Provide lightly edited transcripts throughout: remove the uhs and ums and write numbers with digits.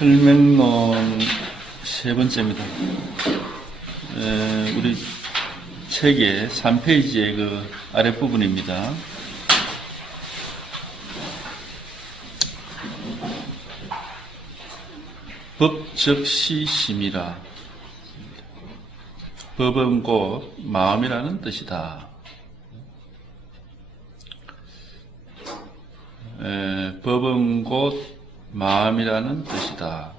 설명론 세 번째입니다. 우리 책의 3페이지의 그 아랫부분입니다. 법적시심이라. 법은 곧 마음이라는 뜻이다. 법은 곧 마음이라는 뜻이다.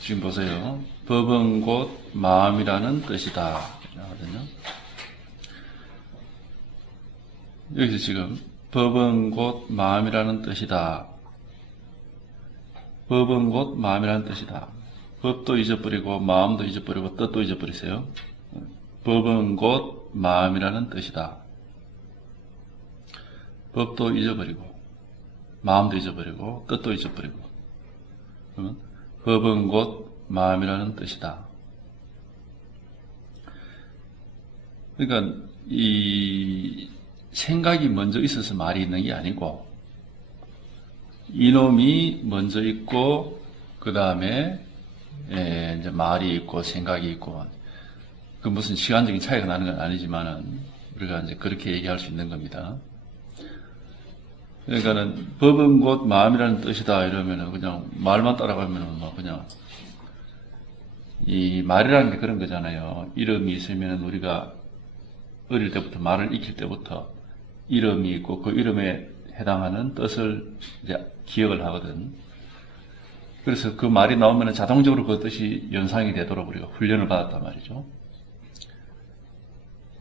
지금 보세요. 법은 곧 마음이라는 뜻이다. 하거든요. 여기서 지금 법은 곧 마음이라는 뜻이다. 법은 곧 마음이라는 뜻이다. 법도 잊어버리고 마음도 잊어버리고 뜻도 잊어버리세요. 법은 곧 마음이라는 뜻이다. 법도 잊어버리고 마음도 잊어버리고 뜻도 잊어버리고 그러면 법은 곧 마음이라는 뜻이다. 그러니까 이 생각이 먼저 있어서 말이 있는 게 아니고 이놈이 먼저 있고 그 다음에 이제 말이 있고 생각이 있고 그 무슨 시간적인 차이가 나는 건 아니지만은 우리가 이제 그렇게 얘기할 수 있는 겁니다. 그러니까는 법은 곧 마음이라는 뜻이다 이러면은 그냥 말만 따라가면은 뭐 그냥 이 말이라는 게 그런 거잖아요. 이름이 있으면은 우리가 어릴 때부터 말을 익힐 때부터 이름이 있고 그 이름에 해당하는 뜻을 이제 기억을 하거든. 그래서 그 말이 나오면은 자동적으로 그 뜻이 연상이 되도록 우리가 훈련을 받았단 말이죠.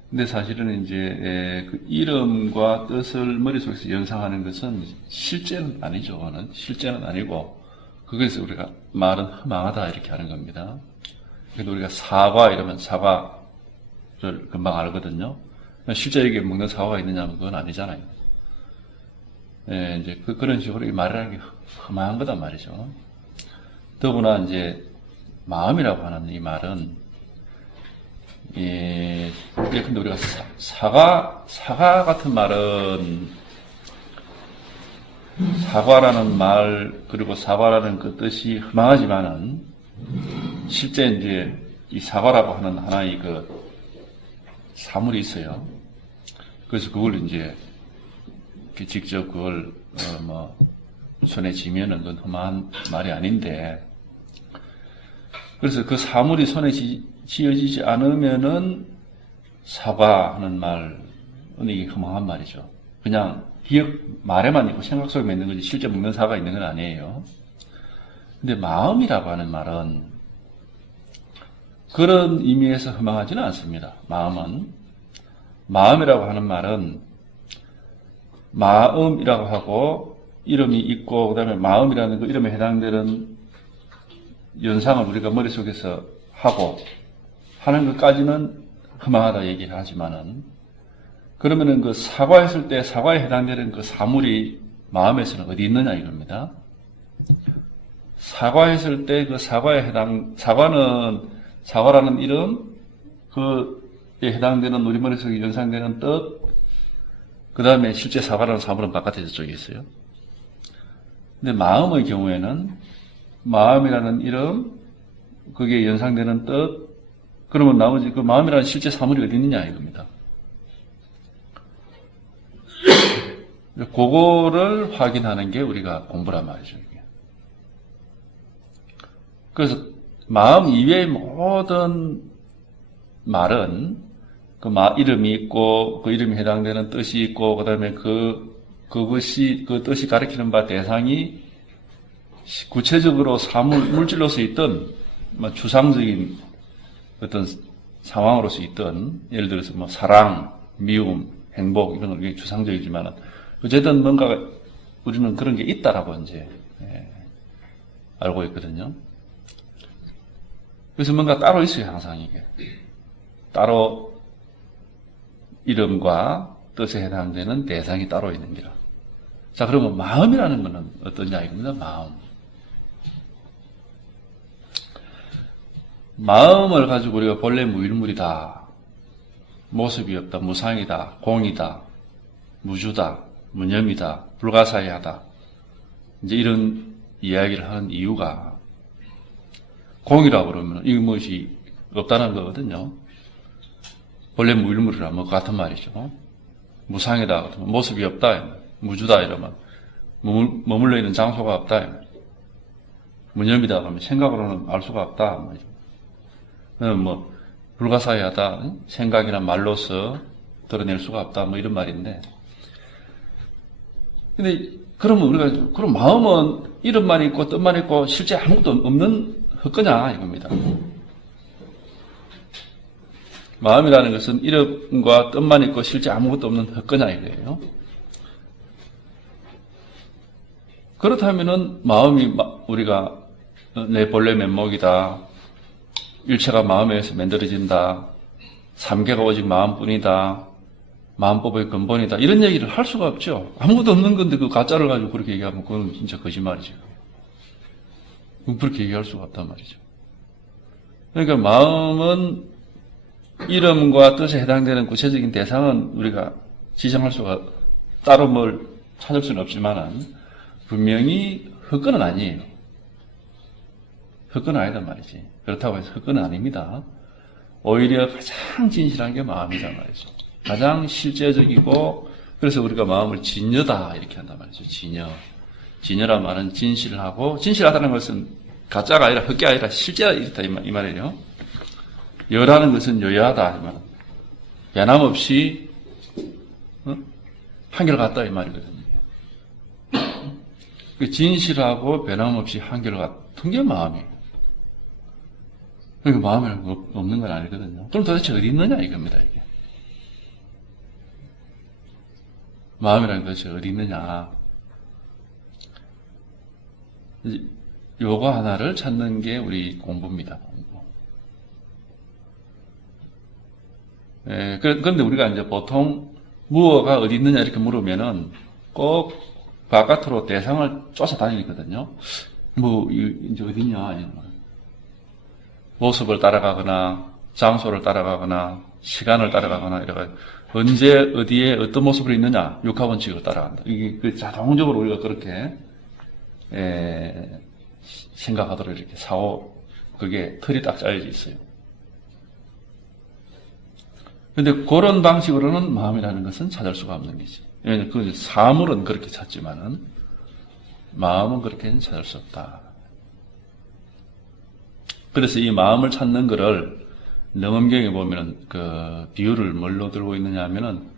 근데 사실은 이제 그 이름과 뜻을 머릿속에서 연상하는 것은 실제는 아니죠. 그거는 실제는 아니고 그것에서 우리가 말은 허망하다 이렇게 하는 겁니다. 그래서 우리가 사과 이러면 사과를 금방 알거든요. 실제 이게 먹는 사과가 있느냐면 그건 아니잖아요. 이제 그런 식으로 이 말이라는 게 허망한 거단 말이죠. 더구나 이제 마음이라고 하는 이 말은 근데 우리가 사과 같은 말은 사과라는 말 그리고 사과라는 그 뜻이 허망하지만은 실제 이제 이 사과라고 하는 하나의 그 사물이 있어요. 그래서 그걸 이제 직접 그걸 뭐 손에 쥐면은 그건 험한 말이 아닌데 그래서 그 사물이 손에 지어지지 않으면은 사과하는 말은 이게 허망한 말이죠. 그냥 기억 말에만 있고 생각 속에 있는 거지 실제 먹는 사과가 있는 건 아니에요. 근데 마음이라고 하는 말은 그런 의미에서 허망하지는 않습니다. 마음이라고 하는 말은 마음이라고 하고 이름이 있고 그 다음에 마음이라는 그 이름에 해당되는 연상을 우리가 머릿속에서 하고 하는 것까지는 허망하다 얘기를 하지만은 그러면은 그 사과했을 때 사과에 해당되는 그 사물이 마음에서는 어디 있느냐 이겁니다. 사과했을 때 그 사과라는 이름 그에 해당되는 우리 머릿속에 연상되는 뜻 그 다음에 실제 사과라는 사물은 바깥에 저쪽에 있어요. 근데 마음의 경우에는 마음이라는 이름 그게 연상되는 뜻 그러면 나머지 그 마음이라는 실제 사물이 어디 있느냐 이겁니다. 그거를 확인하는 게 우리가 공부란 말이죠. 이게. 그래서 마음 이외의 모든 말은 그 이름이 있고 그 이름에 해당되는 뜻이 있고 그다음에 그것이 그 뜻이 가리키는 바 대상이 구체적으로 물질로서 있던 뭐 추상적인 어떤 상황으로서 있던 예를 들어서 뭐 사랑, 미움, 행복 이런 게 추상적이지만은 어쨌든 뭔가 우리는 그런 게 있다라고 이제 알고 있거든요. 그래서 뭔가 따로 있어요 항상 이게 따로 이름과 뜻에 해당되는 대상이 따로 있는 기라. 자 그러면 마음이라는 것은 어떠냐 이겁니다. 마음을 가지고 우리가 본래 무일물이다. 모습이 없다. 무상이다. 공이다. 무주다. 무념이다, 불가사의하다, 이제 이런 이야기를 하는 이유가, 공이라고 그러면 이것이 없다는 거거든요. 원래 무일물이라 뭐 같은 말이죠. 무상이다, 그러면 모습이 없다, 무주다 이러면 머물러 있는 장소가 없다. 무념이다 그러면 생각으로는 알 수가 없다. 뭐 불가사의하다, 생각이나 말로서 드러낼 수가 없다, 뭐 이런 말인데. 근데 그러면 우리가 그럼 마음은 이름만 있고 뜻만 있고 실제 아무것도 없는 헛거냐 이겁니다. 마음이라는 것은 이름과 뜻만 있고 실제 아무것도 없는 헛거냐 이거예요. 그렇다면은 마음이 우리가 내 본래 면목이다, 일체가 마음에 의해서 만들어진다, 삼계가 오직 마음뿐이다, 마음법의 근본이다, 이런 얘기를 할 수가 없죠. 아무것도 없는 건데 그 가짜를 가지고 그렇게 얘기하면 그건 진짜 거짓말이죠. 그렇게 얘기할 수가 없단 말이죠. 그러니까 마음은 이름과 뜻에 해당되는 구체적인 대상은 우리가 지정할 수가, 따로 뭘 찾을 수는 없지만은 분명히 헛건은 아니에요. 헛건은 아니단 말이지. 그렇다고 해서 헛건은 아닙니다. 오히려 가장 진실한 게 마음이란 말이죠. 가장 실제적이고, 그래서 우리가 마음을 진여다 이렇게 한단 말이죠. 진여. 진여란 말은 진실하고, 진실하다는 것은 가짜가 아니라 헛게 아니라 실제가 있다 이 말이에요. 여라는 것은 여여하다 이 말은 변함없이 한결같다 이 말이거든요. 진실하고 변함없이 한결같은 게 마음이에요. 그러니까 마음이 없는 건 아니거든요. 그럼 도대체 어디 있느냐 이겁니다. 이게 마음이라는 것이 어디 있느냐. 요거 하나를 찾는 게 우리 공부입니다. 공부. 그런데 우리가 이제 보통 무엇가 어디 있느냐 이렇게 물으면은 꼭 바깥으로 대상을 쫓아다니거든요. 뭐, 이제 어디냐. 모습을 따라가거나, 장소를 따라가거나, 시간을 따라가거나, 이래가 언제, 어디에, 어떤 모습으로 있느냐, 육하원칙을 따라간다. 이게 자동적으로 우리가 그렇게, 생각하도록 이렇게 그게 틀이 딱 짜여져 있어요. 근데 그런 방식으로는 마음이라는 것은 찾을 수가 없는 거지. 왜냐하면 그 사물은 그렇게 찾지만은 마음은 그렇게는 찾을 수 없다. 그래서 이 마음을 찾는 거를 능엄경에 보면은 그 비유를 뭘로 들고 있느냐 하면은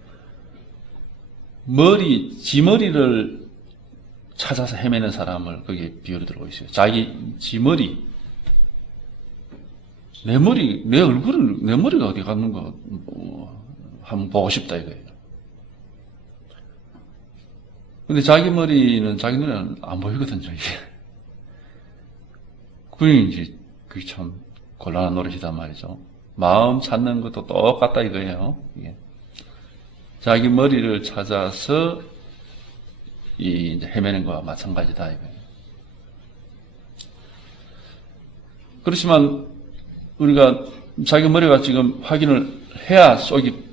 지 머리를 찾아서 헤매는 사람을 거기에 비유로 들고 있어요. 지 머리. 내 머리가 어디 갔는가 한번 보고 싶다 이거예요. 근데 자기 눈에는 안 보이거든요, 이게. 그게 참 곤란한 노릇이단 말이죠. 마음 찾는 것도 똑같다 이거예요, 이게. 자기 머리를 찾아서 이제 헤매는 거와 마찬가지다 이거예요. 그렇지만 우리가 자기 머리가 지금 확인을 해야 속이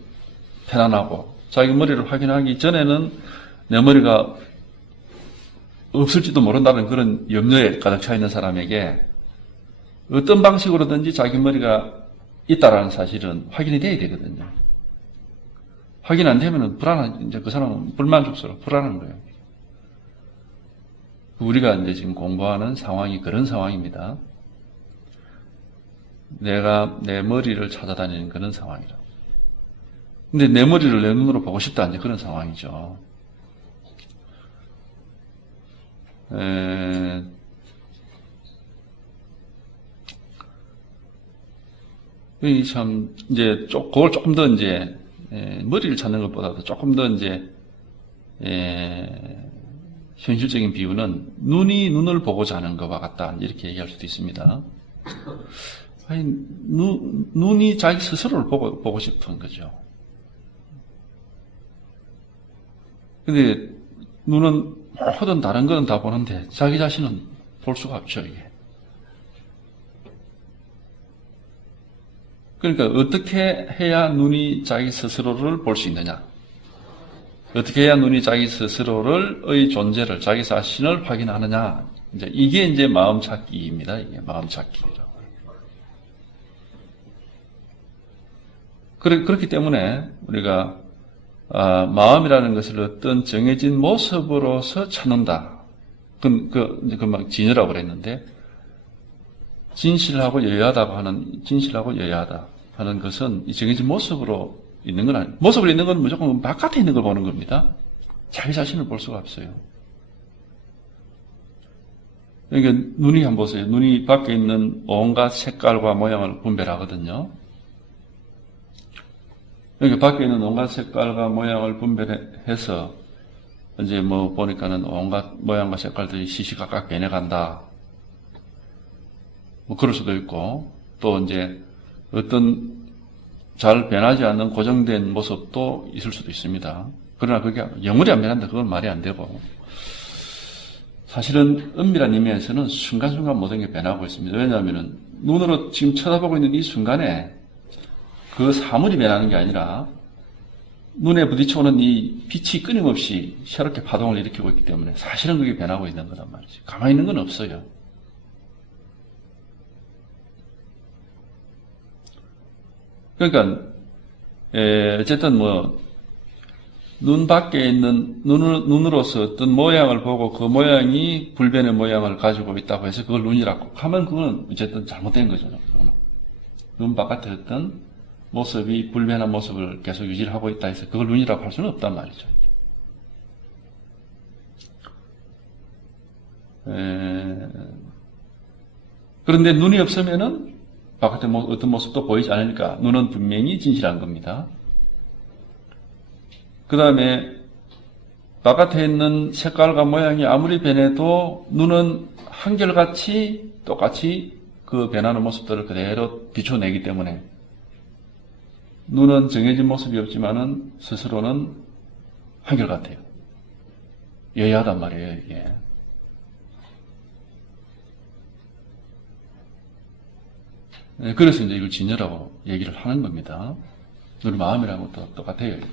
편안하고, 자기 머리를 확인하기 전에는 내 머리가 없을지도 모른다는 그런 염려에 가득 차 있는 사람에게 어떤 방식으로든지 자기 머리가 있다라는 사실은 확인이 돼야 되거든요. 확인 안 되면은 이제 그 사람은 불만족스러워, 불안한 거예요. 우리가 이제 지금 공부하는 상황이 그런 상황입니다. 내가 내 머리를 찾아다니는 그런 상황이라. 근데 내 머리를 내 눈으로 보고 싶다, 이제 그런 상황이죠. 참, 이제, 그걸 조금 더 이제, 머리를 찾는 것보다도 조금 더 이제, 현실적인 비유는 눈이 눈을 보고 자는 것과 같다, 이렇게 얘기할 수도 있습니다. 아니, 눈이 자기 스스로를 보고 싶은 거죠. 근데, 눈은 모든 다른 거는 다 보는데, 자기 자신은 볼 수가 없죠, 이게. 그러니까, 어떻게 해야 눈이 자기 스스로를 볼 수 있느냐? 어떻게 해야 눈이 자기 스스로의 존재를, 자기 자신을 확인하느냐. 이게 이제 마음 찾기입니다. 이게 마음 찾기라고. 그렇기 때문에 우리가 마음이라는 것을 어떤 정해진 모습으로서 찾는다. 막 진여라고 그랬는데, 진실하고 여야하다 하는 것은 이 정해진 모습으로 있는 건 아니에요. 모습으로 있는 건 무조건 바깥에 있는 걸 보는 겁니다. 자기 자신을 볼 수가 없어요. 그러니까 눈이 한번 보세요. 눈이 밖에 있는 온갖 색깔과 모양을 분별하거든요. 그러니까 밖에 있는 온갖 색깔과 모양을 분별해서 이제 뭐 보니까는 온갖 모양과 색깔들이 시시각각 변해간다. 뭐 그럴 수도 있고, 또 이제 어떤 잘 변하지 않는 고정된 모습도 있을 수도 있습니다. 그러나 그게 영원히 안 변한다. 그건 말이 안 되고. 사실은 은밀한 의미에서는 순간순간 모든 게 변하고 있습니다. 왜냐하면 눈으로 지금 쳐다보고 있는 이 순간에 그 사물이 변하는 게 아니라 눈에 부딪혀오는 이 빛이 끊임없이 새롭게 파동을 일으키고 있기 때문에 사실은 그게 변하고 있는 거란 말이죠. 가만히 있는 건 없어요. 그러니까 어쨌든 눈 밖에 있는 눈으로서 어떤 모양을 보고 그 모양이 불변의 모양을 가지고 있다고 해서 그걸 눈이라고 하면 그건 어쨌든 잘못된 거죠. 눈 바깥에 어떤 모습이 불변한 모습을 계속 유지하고 있다 해서 그걸 눈이라고 할 수는 없단 말이죠. 그런데 눈이 없으면은 바깥에 어떤 모습도 보이지 않으니까 눈은 분명히 진실한 겁니다. 그 다음에 바깥에 있는 색깔과 모양이 아무리 변해도 눈은 한결같이 똑같이 그 변하는 모습들을 그대로 비춰내기 때문에 눈은 정해진 모습이 없지만은 스스로는 한결같아요. 여야하단 말이에요, 이게. 그래서 이제 이걸 진여라고 얘기를 하는 겁니다. 우리 마음이라는 것도 똑같아요, 이거.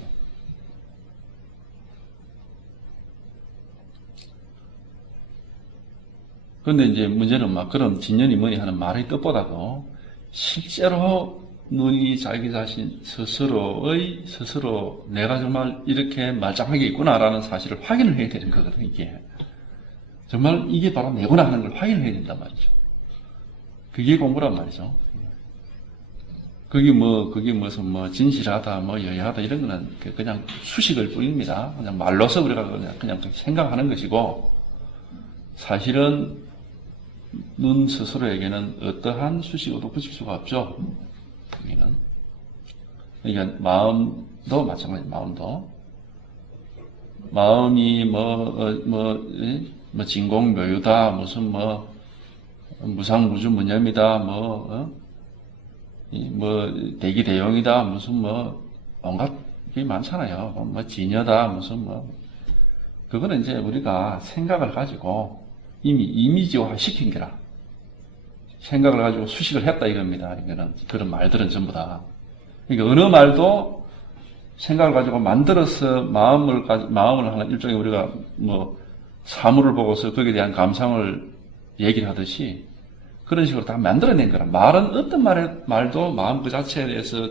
그런데 이제 문제는 막 그런 진연이 뭐니 하는 말의 뜻보다도 실제로 눈이 자기 자신 스스로 내가 정말 이렇게 말짱하게 있구나라는 사실을 확인을 해야 되는 거거든요, 이게. 정말 이게 바로 내구나 하는 걸 확인을 해야 된단 말이죠. 그게 공부란 말이죠. 그게 무슨 진실하다, 여야하다 이런 거는 그냥 수식을 뿐입니다. 그냥 말로서 우리가 그냥 생각하는 것이고, 사실은 눈 스스로에게는 어떠한 수식어도 붙일 수가 없죠. 여기는. 그러니까 마음도 마찬가지, 마음이 진공묘유다, 무슨 무상무주무념이다, 대기대용이다, 무슨 온갖 게 많잖아요. 진여다, 그거는 이제 우리가 생각을 가지고 이미 이미지화 시킨 게라. 생각을 가지고 수식을 했다 이겁니다. 이거는, 그런 말들은 전부 다. 그러니까 어느 말도 생각을 가지고 만들어서 마음을 하는 일종의 우리가 사물을 보고서 거기에 대한 감상을 얘기를 하듯이 그런 식으로 다 만들어낸 거라. 말은 어떤 말도 마음 그 자체에 대해서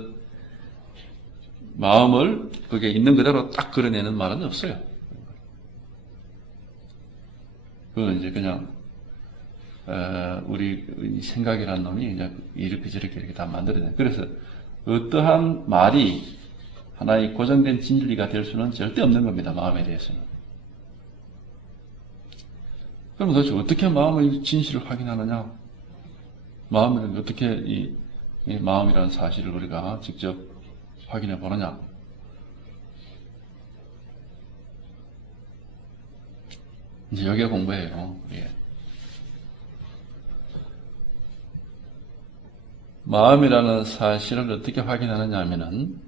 마음을 그게 있는 그대로 딱 그려내는 말은 없어요. 그건 이제 그냥 우리 생각이라는 놈이 이제 이렇게 저렇게 다 만들어내. 그래서 어떠한 말이 하나의 고정된 진리가 될 수는 절대 없는 겁니다. 마음에 대해서는. 그럼 도대체 어떻게 마음의 진실을 확인하느냐? 마음을 어떻게 이 마음이라는 사실을 우리가 직접 확인해 보느냐? 이제 여기가 공부예요. 예. 마음이라는 사실을 어떻게 확인하느냐 하면은,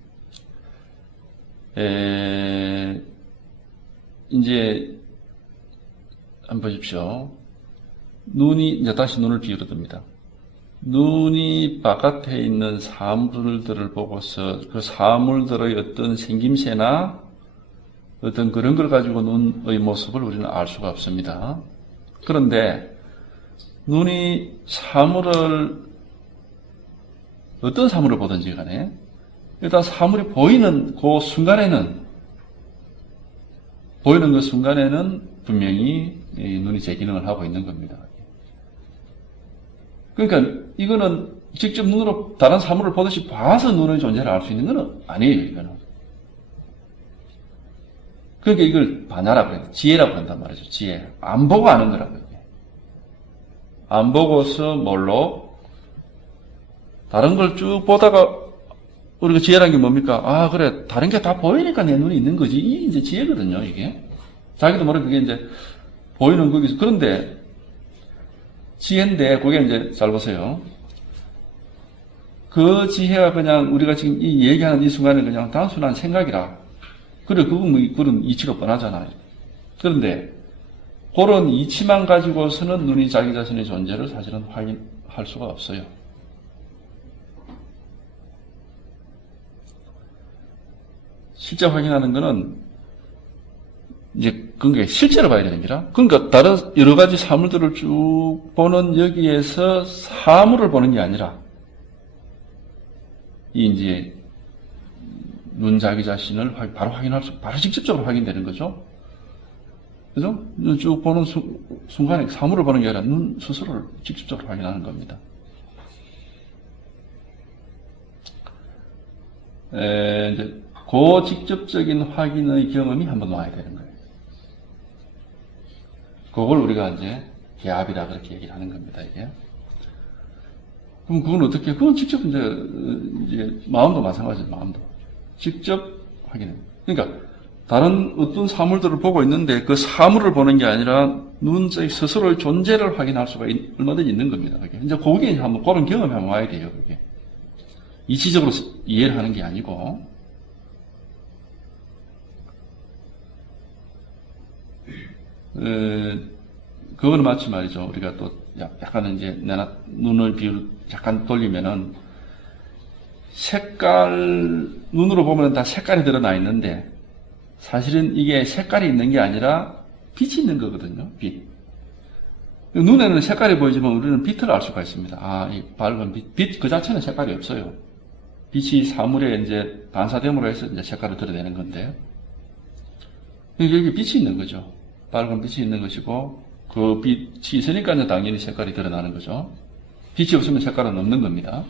이제, 한번 보십시오. 이제 다시 눈을 비유로 듭니다. 눈이 바깥에 있는 사물들을 보고서 그 사물들의 어떤 생김새나 어떤 그런 걸 가지고 눈의 모습을 우리는 알 수가 없습니다. 그런데 눈이 어떤 사물을 보든지 간에 일단 사물이 보이는 그 순간에는 분명히 눈이 제 기능을 하고 있는 겁니다. 그러니까 이거는 직접 눈으로 다른 사물을 보듯이 봐서 눈의 존재를 알 수 있는 건 아니에요, 이거는. 그러니까 이걸 반야라고 해요. 지혜라고 한단 말이죠, 지혜. 안 보고 아는 거라고요. 안 보고서 뭘로? 다른 걸 쭉 보다가 우리가 지혜라는 게 뭡니까? 아, 그래. 다른 게 다 보이니까 내 눈이 있는 거지. 이게 이제 지혜거든요, 이게. 자기도 모르게 그게 이제 보이는 거기서. 그런데 지혜인데, 그게 이제 잘 보세요. 그 지혜가 그냥 우리가 지금 이 얘기하는 이 순간에 그냥 단순한 생각이라. 그래, 그런 이치가 뻔하잖아요. 그런데 그런 이치만 가지고서는 눈이 자기 자신의 존재를 사실은 확인할 수가 없어요. 실제 확인하는 거는 이제 그게 실제로 봐야 되는 거라. 그러니까 다른 여러 가지 사물들을 쭉 보는 여기에서 사물을 보는 게 아니라 이 이제 눈 자기 자신을 바로 바로 직접적으로 확인되는 거죠. 그죠? 쭉 보는 순간에 사물을 보는 게 아니라 눈 스스로를 직접적으로 확인하는 겁니다. 이제 그 직접적인 확인의 경험이 한번 와야 되는 거예요. 그걸 우리가 이제 개합이다 그렇게 얘기를 하는 겁니다, 이게. 그럼 그건 어떻게, 그건 직접 이제 마음도 마찬가지죠, 마음도. 직접 확인해요. 그러니까, 다른 어떤 사물들을 보고 있는데 그 사물을 보는 게 아니라 눈 스스로의 존재를 확인할 수가 얼마든지 있는 겁니다, 그게. 이제 거기에 한번 그런 경험이 한번 와야 돼요, 그게. 이치적으로 이해를 하는 게 아니고. 그거는 마치 말이죠. 우리가 또 약간은 이제 눈을 약간 돌리면은 눈으로 보면 다 색깔이 드러나 있는데 사실은 이게 색깔이 있는 게 아니라 빛이 있는 거거든요. 빛. 눈에는 색깔이 보이지만 우리는 빛을 알 수가 있습니다. 아, 이 밝은 빛 그 자체는 색깔이 없어요. 빛이 사물에 이제 반사됨으로 해서 이제 색깔을 드러내는 건데요. 여기 빛이 있는 거죠. 밝은 빛이 있는 것이고, 그 빛이 있으니까 당연히 색깔이 드러나는 거죠. 빛이 없으면 색깔은 없는 겁니다.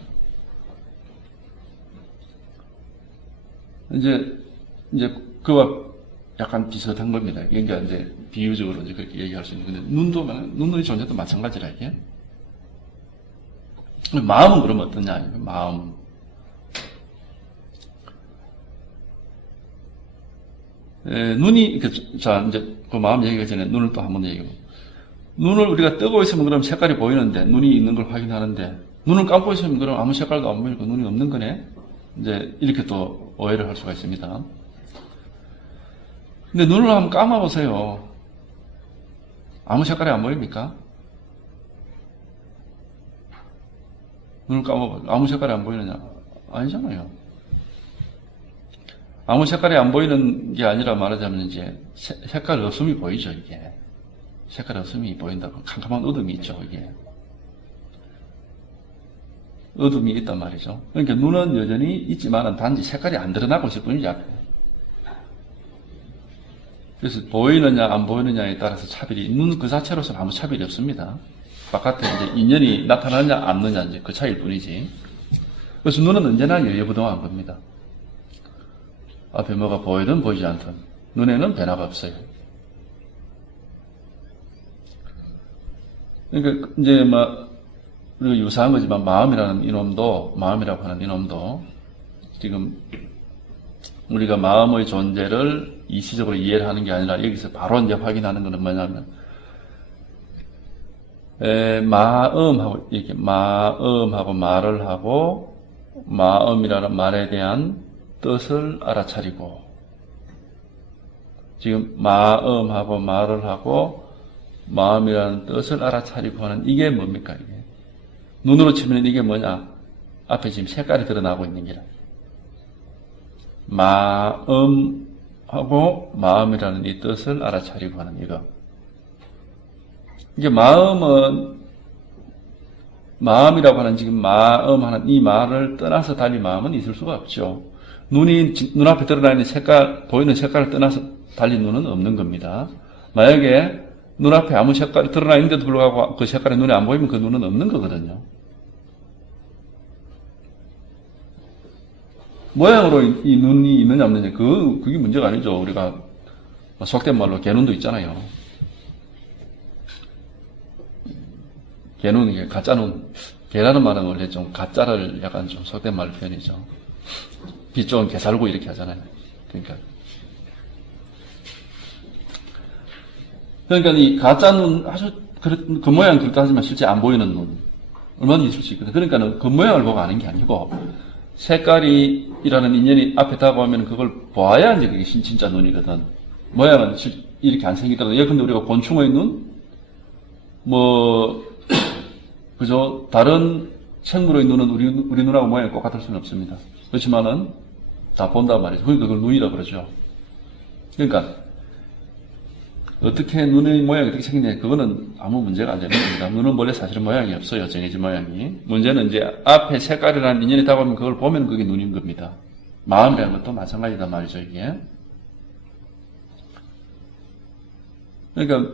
이제 그와 약간 비슷한 겁니다. 그러니까 이제 비유적으로 이제 그렇게 얘기할 수 있는 건데, 눈의 존재도 마찬가지라, 이게. 마음은 그러면 어떠냐, 마음. 눈이, 자, 이제 그 마음 얘기하기 전에 눈을 또 한번 얘기해보고. 눈을 우리가 뜨고 있으면 그럼 색깔이 보이는데, 눈이 있는 걸 확인하는데, 눈을 감고 있으면 그럼 아무 색깔도 안 보이고 눈이 없는 거네? 이제 이렇게 또 오해를 할 수가 있습니다. 근데 눈을 한번 감아보세요. 아무 색깔이 안 보입니까? 눈을 감아보세요. 아무 색깔이 안 보이느냐? 아니잖아요. 아무 색깔이 안 보이는 게 아니라 말하자면 이제 색깔 없음이 보이죠, 이게. 색깔 없음이 보인다고. 캄캄한 어둠이 있죠, 이게. 어둠이 있단 말이죠. 그러니까 눈은 여전히 있지만 단지 색깔이 안 드러나고 있을 뿐이죠. 그래서 보이느냐 안 보이느냐에 따라서 눈 그 자체로서는 아무 차별이 없습니다. 바깥에 이제 인연이 나타나냐 안 나냐 이제 그 차이일 뿐이지. 그래서 눈은 언제나 여여부동한 겁니다. 앞에 뭐가 보이든 보이지 않든 눈에는 변화가 없어요. 그러니까 이제 우리가 유사한 거지만 마음이라고 하는 이놈도 지금 우리가 마음의 존재를 이치적으로 이해를 하는 게 아니라 여기서 바로 이제 확인하는 것은 뭐냐면 마음하고 말을 하고 마음이라는 말에 대한 뜻을 알아차리고 지금 마음하고 말을 하고 마음이라는 뜻을 알아차리고 하는 이게 뭡니까 이게? 눈으로 치면 이게 뭐냐? 앞에 지금 색깔이 드러나고 있는 게라. 마음하고 하고 마음이라는 이 뜻을 알아차리고 하는 이거. 이게 마음이라고 하는 지금 마음하는 이 말을 떠나서 달리 마음은 있을 수가 없죠. 눈앞에 드러나 있는 색깔, 보이는 색깔을 떠나서 달리 눈은 없는 겁니다. 만약에 눈앞에 아무 색깔이 드러나 있는데도 불구하고 그 색깔이 눈에 안 보이면 그 눈은 없는 거거든요. 모양으로 이 눈이 있느냐 없느냐, 그게 문제가 아니죠. 우리가 속된 말로 개눈도 있잖아요. 개눈, 이게 가짜눈. 개라는 말은 원래 좀 가짜를 약간 좀 속된 말 표현이죠. 빛 좋은 개 살고 이렇게 하잖아요. 그러니까 이 가짜눈, 아주 그 모양 그렇다 하지만 실제 안 보이는 눈. 얼마나 있을 수 있거든. 그러니까 그 모양을 보고 아는 게 아니고, 색깔이라는 인연이 앞에 다가오면 그걸 보아야 이제 그게 진짜 눈이거든. 모양은 이렇게 안 생기더라도, 예컨대 우리가 곤충의 눈? 그죠? 다른 생물의 눈은 우리 눈하고 모양이 똑같을 수는 없습니다. 그렇지만은, 다 본단 말이죠. 그러니까 그걸 눈이라고 그러죠. 그러니까, 어떻게 눈의 모양이 어떻게 생기냐, 그거는 아무 문제가 안 되는 겁니다. 눈은 원래 사실은 모양이 없어요. 정해진 모양이. 문제는 이제 앞에 색깔이라는 인연이 다가오면 그걸 보면 그게 눈인 겁니다. 마음이라는 것도 마찬가지다 말이죠, 이게. 그러니까,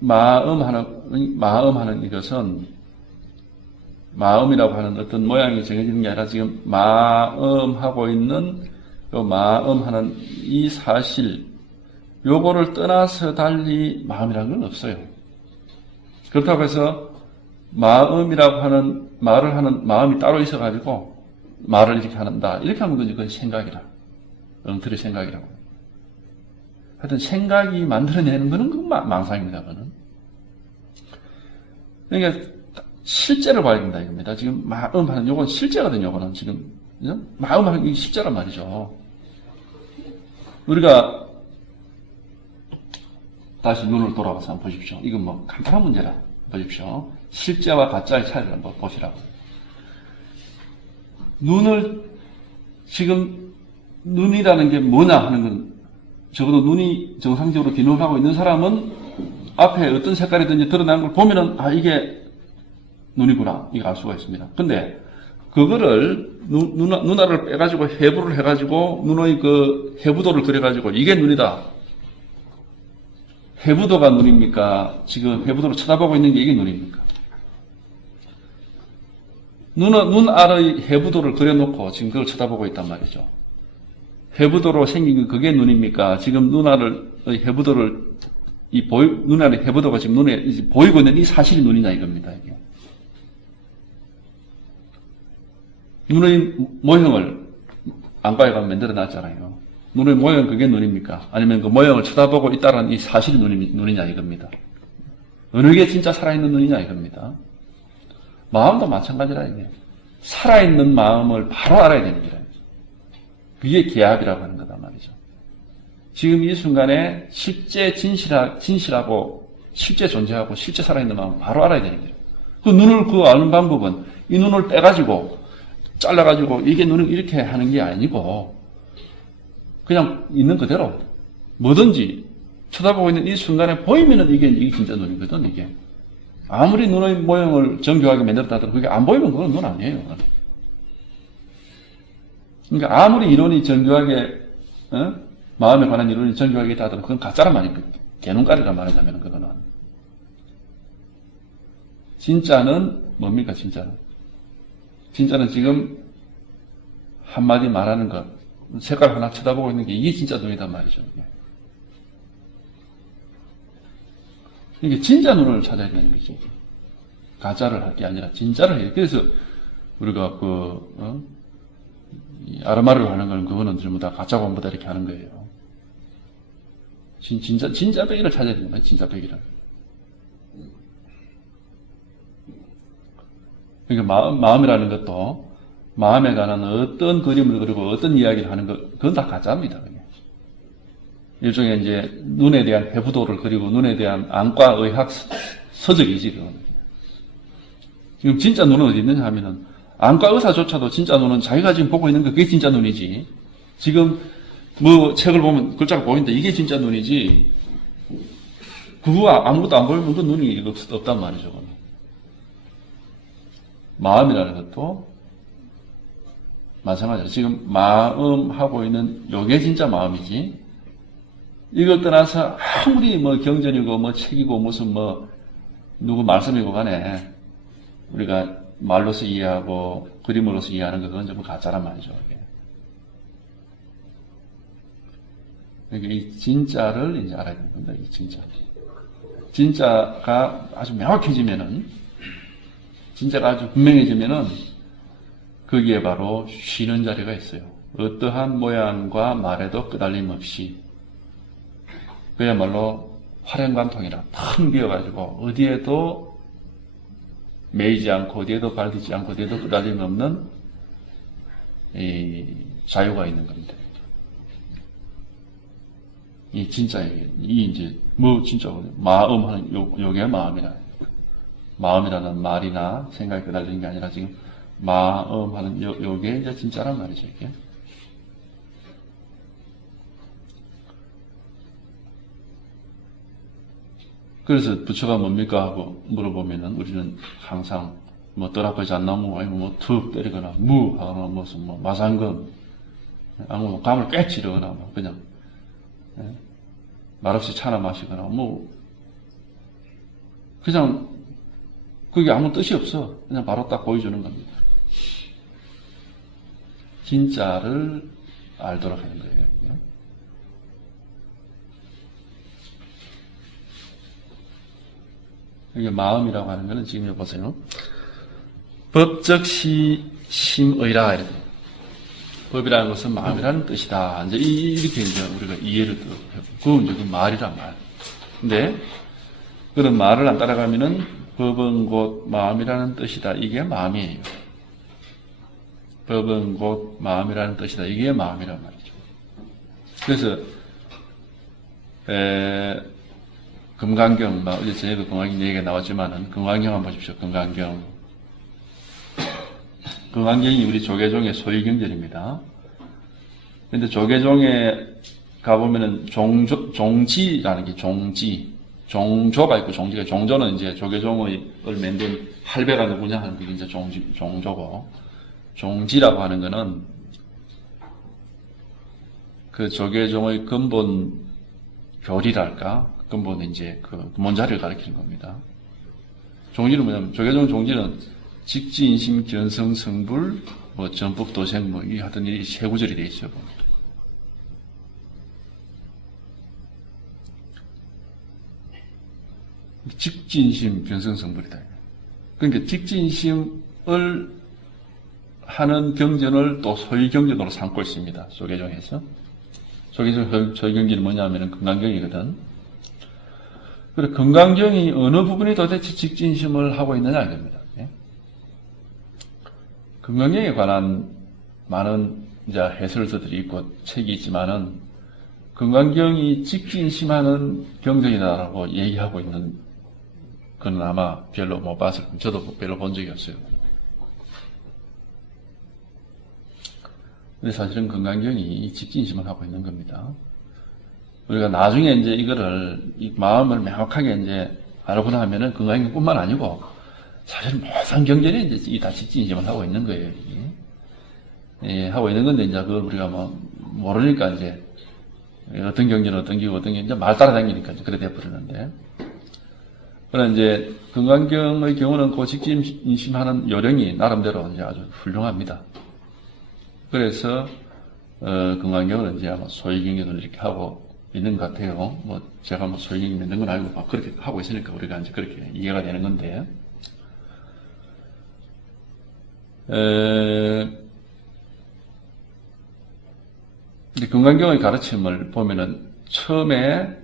마음하는 이것은, 마음이라고 하는 어떤 모양이 정해지는 게 아니라 지금 마음하고 있는, 마음하는 이 사실, 요거를 떠나서 달리 마음이라는 건 없어요. 그렇다고 해서 마음이라고 하는 말을 하는 마음이 따로 있어가지고 말을 이렇게 한다. 이렇게 하면 그건 생각이라. 엉터리 생각이라고. 하여튼 생각이 만들어내는 거는 그건 망상입니다. 그거는. 그러니까 실제를 봐야 된다 이겁니다. 지금 마음하는 요건 실제거든요. 요거는 지금 마음하는 게 실제란 말이죠. 우리가 다시 눈을 돌아가서 한번 보십시오. 이건 간단한 문제라. 보십시오. 실제와 가짜의 차이를 한번 보시라고. 지금 눈이라는 게 뭐냐 하는 건, 적어도 눈이 정상적으로 기능을 하고 있는 사람은 앞에 어떤 색깔이든지 드러나는 걸 보면은, 이게 눈이구나. 이거 알 수가 있습니다. 근데, 그거를, 눈알을 빼가지고 해부를 해가지고, 눈의 그 해부도를 그려가지고, 이게 눈이다. 해부도가 눈입니까? 지금 해부도를 쳐다보고 있는 게 이게 눈입니까? 눈 아래의 해부도를 그려놓고 지금 그걸 쳐다보고 있단 말이죠. 해부도로 생긴 그게 눈입니까? 지금 눈 아래의 해부도를, 눈 아래 해부도가 지금 눈에 보이고 있는 이 사실이 눈이냐 이겁니다, 이게. 눈의 모형을 안과에 가면 만들어 놨잖아요. 눈의 모양 그게 눈입니까? 아니면 그 모양을 쳐다보고 있다는 이 사실이 눈이냐 이겁니다. 어느 게 진짜 살아있는 눈이냐 이겁니다. 마음도 마찬가지라 이게. 살아있는 마음을 바로 알아야 되는 거예요. 그게 계합이라고 하는 거단 말이죠. 지금 이 순간에 실제 진실하고 실제 존재하고 실제 살아있는 마음을 바로 알아야 되는 거예요. 그 눈을 아는 방법은 이 눈을 빼가지고 잘라가지고 이게 눈을 이렇게 하는 게 아니고 그냥 있는 그대로 뭐든지 쳐다보고 있는 이 순간에 보이면은 이게 진짜 눈이거든, 이게. 아무리 눈의 모형을 정교하게 만들었다 하더라도 그게 안 보이면 그건 눈 아니에요. 그러니까 아무리 이론이 정교하게, 마음에 관한 이론이 정교하게 있다 하더라도 그건 가짜란 말이에요. 개눈깔이란 말이냐면 그거는. 진짜는 뭡니까, 진짜는? 진짜는 지금 한마디 말하는 것, 색깔 하나 쳐다보고 있는 게 이게 진짜 눈이단 말이죠. 이게 진짜 눈을 찾아야 되는 거죠. 가짜를 할 게 아니라 진짜를 해요. 그래서 우리가 아르마를 하는 건 그거는 전부 다 가짜 공부다 이렇게 하는 거예요. 진짜 빼기를 찾아야 되는 거예요. 진짜 빼기를. 그러니까 마음이라는 것도 마음에 관한 어떤 그림을 그리고 어떤 이야기를 하는 것, 그건 다 가짜입니다. 일종의 이제 눈에 대한 해부도를 그리고 눈에 대한 안과의학 서적이지, 그건. 지금 진짜 눈은 어디 있느냐 하면은, 안과 의사조차도 진짜 눈은 자기가 지금 보고 있는 게 그게 진짜 눈이지. 지금 뭐 책을 보면 글자가 보인다. 이게 진짜 눈이지. 그거 아무것도 안 보이면 그 눈이 없단 말이죠. 마음이라는 것도 마찬가지로 지금 마음 하고 있는 요게 진짜 마음이지. 이걸 떠나서 아무리 뭐 경전이고 뭐 책이고 무슨 뭐 누구 말씀이고 간에 우리가 말로서 이해하고 그림으로서 이해하는 거 그건 전부 가짜란 말이죠. 이게. 그러니까 이 진짜를 이제 알아야 되는 겁니다. 이 진짜. 진짜가 아주 명확해지면은, 진짜가 아주 분명해지면은 거기에 바로 쉬는 자리가 있어요. 어떠한 모양과 말에도 끄달림 없이 그야말로 화ren관통이라 텅 비어가지고 어디에도 매이지 않고 어디에도 발디지 않고 어디에도 끄달림 없는 이 자유가 있는 겁니다. 이 진짜예요. 이 이제 뭐 진짜 마음 하는 요게 마음이라. 마음이라는 말이나 생각이 끄달리는 게 아니라 지금 마음 하는 요게 이제 진짜란 말이죠, 이게. 그래서 부처가 뭡니까 하고 물어보면은 우리는 항상 뭐 떠락하지 않나무 아니면 뭐 툭 때리거나 무 하거나 무슨 뭐 마상검 아무 감을 깨치르거나 뭐 그냥 말없이 차나 마시거나 뭐 그냥 그게 아무 뜻이 없어. 그냥 바로 딱 보여주는 겁니다. 진짜를 알도록 하는 거예요. 이게 마음이라고 하는 거는 지금 여기 보세요. 법적시 심의라 이렇게. 법이라는 것은 마음이라는 뜻이다. 이제 이렇게 이제 우리가 이해를 또 해보고. 그건 이제 그 말이란 말. 근데 그런 말을 안 따라가면은 법은 곧 마음이라는 뜻이다. 이게 마음이에요. 법은 곧 마음이라는 뜻이다. 이게 마음이란 말이죠. 그래서 금강경, 어제 저녁에 금강경 얘기가 나왔지만은, 금강경 한번 보십시오. 금강경. 금강경이 우리 조계종의 소위경전입니다. 근데 조계종에 가보면은 종지라는 게 종조가 있고 종지가, 종조는 이제 조계종을 만든 할배가 누구냐 하는 게 이제 종조고, 종지라고 하는 거는 그 조계종의 근본 교리랄까? 근본 이제 그 문자를 가리키는 겁니다. 종지는 뭐냐면, 조계종 종지는 직지인심 견성성불 뭐 전법도생 뭐 이 하여튼 이 세 구절이 돼 있어요. 직지인심 견성성불이다. 그러니까 직지인심을 하는 경전을 또 소위경전으로 삼고 있습니다. 조계종에서. 조계종 소위경전이 뭐냐면은 금강경이거든. 그래, 금강경이 어느 부분이 도대체 직진심을 하고 있느냐, 이겁니다. 예? 금강경에 관한 많은 이제 해설서들이 있고 책이 있지만은, 금강경이 직진심하는 경전이다라고 얘기하고 있는 건 아마 별로 못 봤을 겁니다. 저도 별로 본 적이 없어요. 근데 사실은 금강경이 직진심을 하고 있는 겁니다. 우리가 나중에 이제 이거를, 이 마음을 명확하게 이제 알고 나면은 금강경뿐만 아니고, 사실 모든 경전이 이제 이 다 직진심을 하고 있는 거예요, 이게. 예, 하고 있는 건데, 이제 그걸 우리가 뭐, 모르니까 이제, 어떤 경전은 어떤 기고 어떤 경전, 이제 말 따라다니니까 이제 그래 돼버리는데. 그러나 이제, 금강경의 경우는 그 직진심하는 요령이 나름대로 이제 아주 훌륭합니다. 그래서, 금강경을 이제 아마 소위경전을 이렇게 하고, 있는 것 같아요. 뭐, 제가 뭐 소위경이 있는 건 아니고, 막 그렇게 하고 있으니까 우리가 이제 그렇게 이해가 되는 건데. 근데 금강경의 가르침을 보면은, 처음에,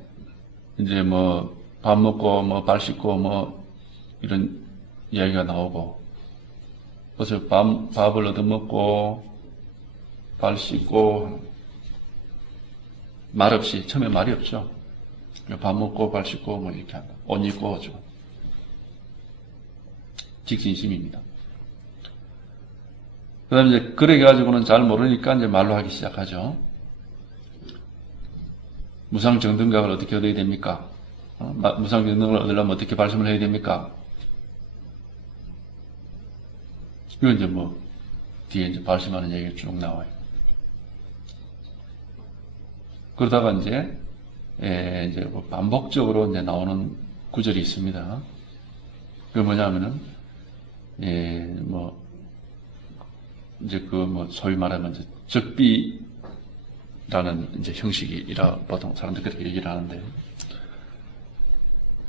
이제 뭐, 밥 먹고, 뭐, 발 씻고, 뭐, 이런 이야기가 나오고, 그래서 밥을 얻어먹고, 발 씻고, 말 없이, 처음에 말이 없죠. 밥 먹고, 발 씻고, 뭐, 이렇게 한다. 옷 입고, 오죠. 직진심입니다. 그 다음에 이제, 그래가지고는 잘 모르니까 이제 말로 하기 시작하죠. 무상정등각을 어떻게 얻어야 됩니까? 무상정등을 얻으려면 어떻게 발심을 해야 됩니까? 이건 이제 뒤에 이제 발심하는 얘기가 쭉 나와요. 그러다가 이제 반복적으로 이제 나오는 구절이 있습니다. 그게 뭐냐면은, 소위 말하면 이제 적비라는 이제 형식이라 보통 사람들이 그렇게 얘기를 하는데,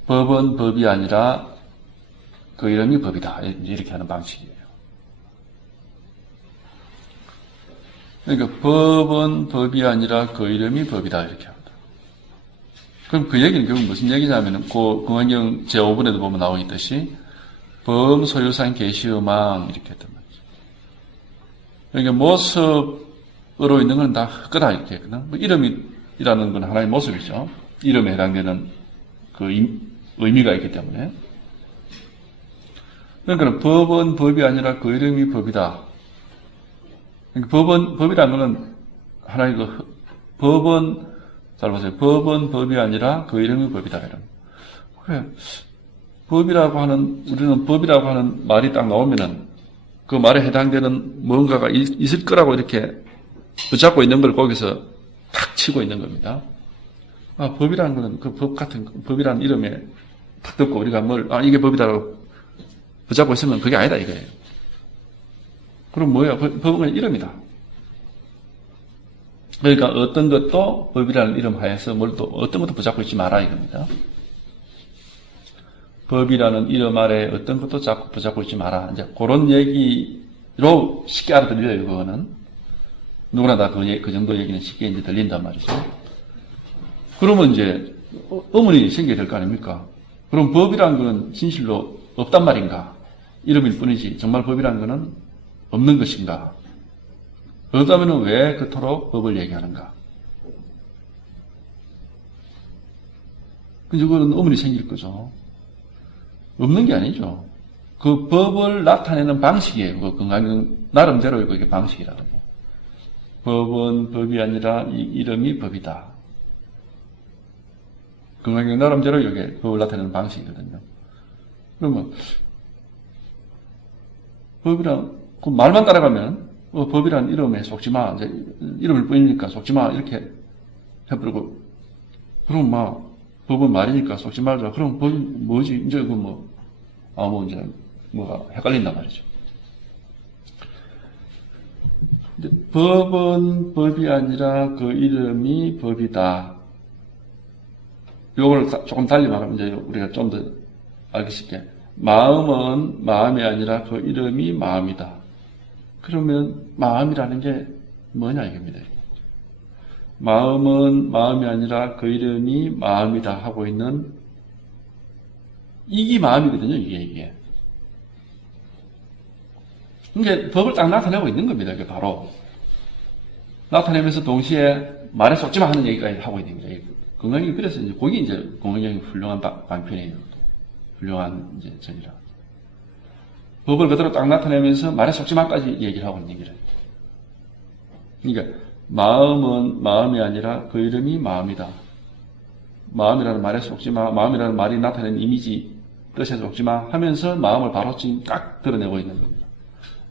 법은 법이 아니라 그 이름이 법이다. 이렇게 하는 방식이에요. 그러니까 법은 법이 아니라 그 이름이 법이다. 이렇게 합니다. 그럼 그 얘기는 결국 무슨 얘기냐면은, 공안경 제5번에도 보면 나와 있듯이, 범소유상 계시음왕, 이렇게 했단 말이죠. 그러니까 모습으로 있는 건 다 헛거다, 이렇게 했거든. 이름이라는 건 하나의 모습이죠. 이름에 해당되는 그 의미가 있기 때문에. 그러니까 법은 법이 아니라 그 이름이 법이다. 그러니까 법이라는 것은 하나의 잘 보세요. 법은 법이 아니라 그 이름이 법이다. 이런. 그래. 우리는 법이라고 하는 말이 딱 나오면은 그 말에 해당되는 뭔가가 있을 거라고 이렇게 붙잡고 있는 걸 거기서 탁 치고 있는 겁니다. 법이라는 것은 그 법 같은, 법이라는 이름에 탁 듣고 우리가 이게 법이다라고 붙잡고 있으면 그게 아니다 이거예요. 그럼 뭐야? 법은 이름이다. 그러니까 어떤 것도 법이라는 이름 하에서 어떤 것도 붙잡고 있지 마라 이겁니다. 법이라는 이름 아래 어떤 것도 자꾸 붙잡고 있지 마라. 이제 그런 얘기로 쉽게 알아들려요, 그거는. 누구나 다 그 정도 얘기는 쉽게 이제 들린단 말이죠. 그러면 이제 의문이 생겨야 될 거 아닙니까? 그럼 법이라는 거는 진실로 없단 말인가? 이름일 뿐이지 정말 법이라는 거는 없는 것인가? 그렇다면 왜 그토록 법을 얘기하는가? 그래서 그건 의문이 생길 거죠. 없는 게 아니죠. 그 법을 나타내는 방식이에요. 그 건강경 나름대로의 그게 방식이라고. 법은 법이 아니라 이 이름이 법이다. 건강경 나름대로 이게 법을 나타내는 방식이거든요. 그러면 그 말만 따라가면 법이란 이름에 속지 마. 이제 이름일 뿐이니까 속지 마. 이렇게 해버리고 그럼 법은 말이니까 속지 말자. 그럼 법이 뭐지? 이제 이제 뭐가 헷갈린단 말이죠. 법은 법이 아니라 그 이름이 법이다. 요걸 조금 달리 말하면 이제 우리가 좀 더 알기 쉽게. 마음은 마음이 아니라 그 이름이 마음이다. 그러면 마음이라는 게 뭐냐 이겁니다. 마음은 마음이 아니라 그 이름이 마음이다 하고 있는 이게 마음이거든요, 이게. 이게 법을 딱 나타내고 있는 겁니다, 이게 바로. 나타내면서 동시에 말에 속지마 하는 얘기까지 하고 있는 거예요. 건강이 그래서 이제, 거기 이제 공안경이 훌륭한 방편이에요. 훌륭한 이제 전이라. 법을 그대로 딱 나타내면서 말에 속지마까지 얘기를 하고 있는 거예요. 그러니까, 마음은 마음이 아니라 그 이름이 마음이다. 마음이라는 말에 속지마, 마음이라는 말이 나타내는 이미지, 뜻에 속지마 하면서 마음을 바로 지금 딱 드러내고 있는 겁니다.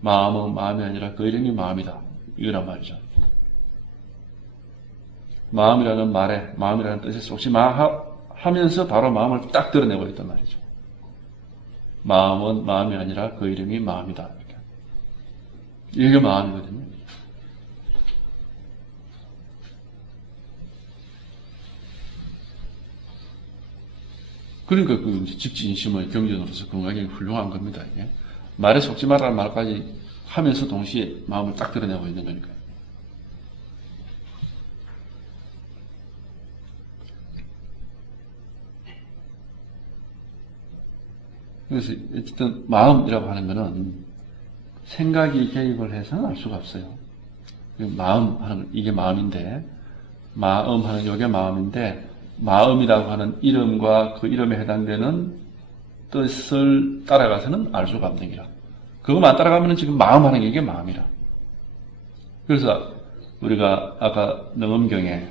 마음은 마음이 아니라 그 이름이 마음이다. 이거란 말이죠. 마음이라는 말에, 마음이라는 뜻에 속지마 하면서 바로 마음을 딱 드러내고 있단 말이죠. 마음은 마음이 아니라 그 이름이 마음이다. 이게 마음이거든요. 그러니까 그 직진심의 경전으로서 건강이 훌륭한 겁니다. 이게. 말에 속지 말라는 말까지 하면서 동시에 마음을 딱 드러내고 있는 거니까요. 그래서 어쨌든 마음이라고 하는 거는 생각이 개입을 해서는 알 수가 없어요. 마음 하는 이게 마음인데, 마음 하는 이게 마음인데, 마음이라고 하는 이름과 그 이름에 해당되는 뜻을 따라가서는 알 수가 없는 기라. 그것만 따라가면 지금 마음 하는 게 이게 마음이라. 그래서 우리가 아까 능엄경에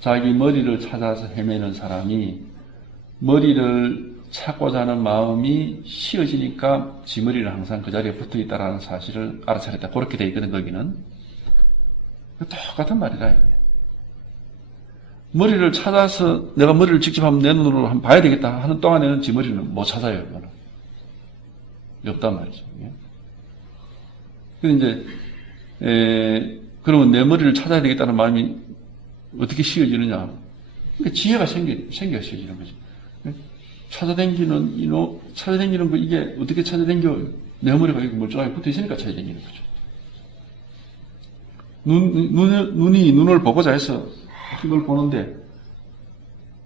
자기 머리를 찾아서 헤매는 사람이 머리를 찾고자 하는 마음이 쉬어지니까 지 머리는 항상 그 자리에 붙어 있다라는 사실을 알아차렸다. 그렇게 돼 있거든, 거기는. 똑같은 말이라. 머리를 찾아서 내가 머리를 직접 한번 내 눈으로 한번 봐야 되겠다 하는 동안에는 지 머리는 못 찾아요. 이거는. 없단 말이죠. 그런데 이제 그러면 내 머리를 찾아야 되겠다는 마음이 어떻게 쉬어지느냐? 그러니까 지혜가 생겨야 쉬어지는 거지. 찾아다니는 거 이게 어떻게 찾아다녀? 내 머리가 이렇게 멀쩡하게 붙어 있으니까 찾아다니는 거죠. 눈이 눈을 보고자 해서 이걸 보는데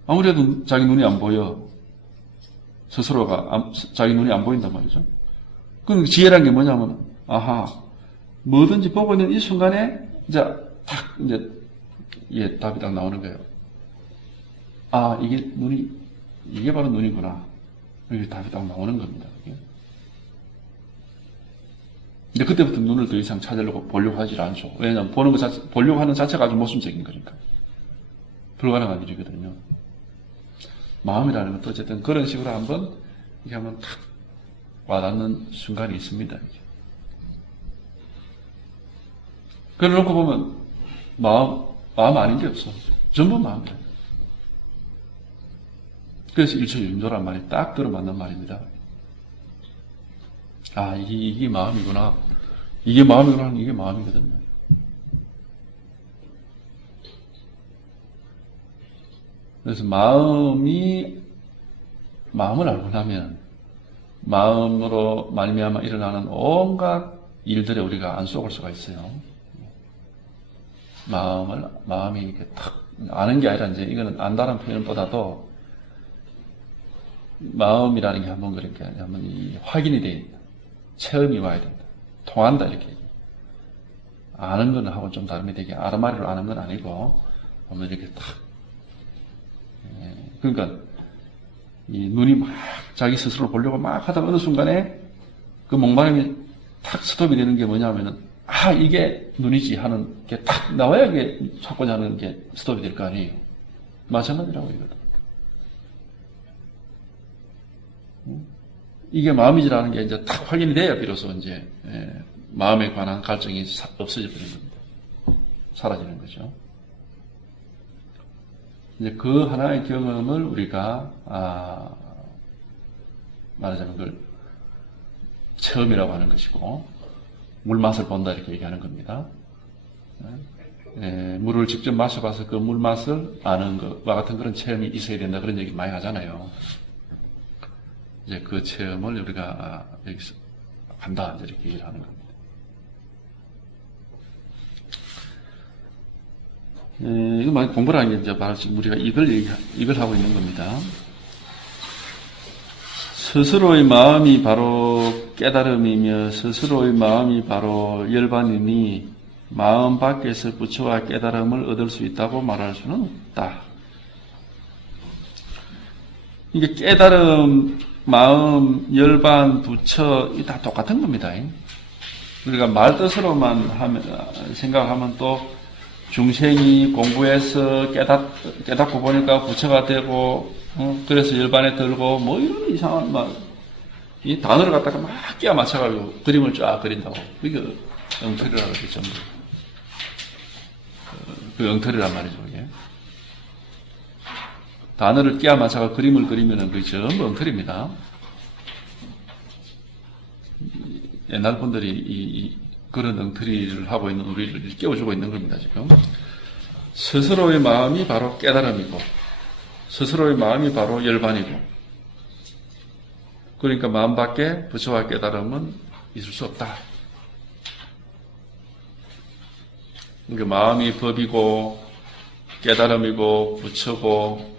아무래도 자기 눈이 안 보여. 스스로가 자기 눈이 안 보인단 말이죠. 그럼 지혜란 게 뭐냐면, 아하, 뭐든지 보고 있는 이 순간에 이제 탁 이제 답이 딱 나오는 거예요. 아, 이게 바로 눈이구나. 이게 답이 딱 나오는 겁니다. 근데 그때부터 눈을 더 이상 보려고 하질 않죠. 왜냐하면 보려고 하는 자체가 아주 모순적인 거니까. 불가능한 일이거든요. 마음이라는 것도 어쨌든 그런 식으로 한번 이렇게 하면 탁 와닿는 순간이 있습니다. 그래 놓고 보면 마음 아닌 게 없어. 전부 마음이에요. 그래서 일처윤조란 말이 딱 들어맞는 말입니다. 아, 이게 마음이구나. 이게 마음이구나 하는 이게 마음이거든요. 그래서 마음을 알고 나면 마음으로 말미암아 일어나는 온갖 일들에 우리가 안 속을 수가 있어요. 마음이 이렇게 탁 아는 게 아니라 이제 이거는 안다는 표현보다도 마음이라는 게 한번 그렇게 한번 확인이 돼 있다. 체험이 와야 된다. 통한다 이렇게. 아는 거는 하고 좀 다릅니다. 이게 아르마리로 아는 건 아니고 한번 이렇게 탁. 그러니까 이 눈이 막 자기 스스로 보려고 막 하다가 어느 순간에 그 목마름이 탁 스톱이 되는 게 뭐냐면은 아 이게 눈이지 하는 게 탁 나와야 이게 찾고자 하는 게 스톱이 될 거 아니에요. 마찬가지라고 이거든. 이게 마음이지라는 게 이제 탁 확인이 돼야 비로소 이제 마음에 관한 갈증이 없어져 버리는 겁니다. 사라지는 거죠. 이제 그 하나의 경험을 우리가 말하자면 그걸 체험이라고 하는 것이고 물 맛을 본다 이렇게 얘기하는 겁니다. 물을 직접 마셔봐서 그 물 맛을 아는 것과 같은 그런 체험이 있어야 된다 그런 얘기 많이 하잖아요. 이제 그 체험을 우리가 여기서 한다 이렇게 얘기를 하는 겁니다. 이거 많이 공부를 하는 게 이제 바로 지금 우리가 이걸 하고 있는 겁니다. 스스로의 마음이 바로 깨달음이며 스스로의 마음이 바로 열반이니 마음 밖에서 부처와 깨달음을 얻을 수 있다고 말할 수는 없다. 이게 깨달음, 마음, 열반, 부처 다 똑같은 겁니다. 우리가 말뜻으로만 생각하면 또 중생이 공부해서 깨닫고 보니까 부처가 되고 그래서 열반에 들고 뭐 이런 이상한 이 단어를 갖다가 막 끼워 맞춰가지고 그림을 쫙 그린다고. 이게 엉터리라고 그러죠. 전부. 그 엉터리란 말이죠. 이게. 단어를 끼워 맞춰가 그림을 그리면은 그게 전부 엉터리입니다. 옛날 분들이 그런 엉터리를 하고 있는 우리를 깨워주고 있는 겁니다, 지금. 스스로의 마음이 바로 깨달음이고, 스스로의 마음이 바로 열반이고, 그러니까 마음 밖에 부처와 깨달음은 있을 수 없다. 그러니까 마음이 법이고, 깨달음이고, 부처고,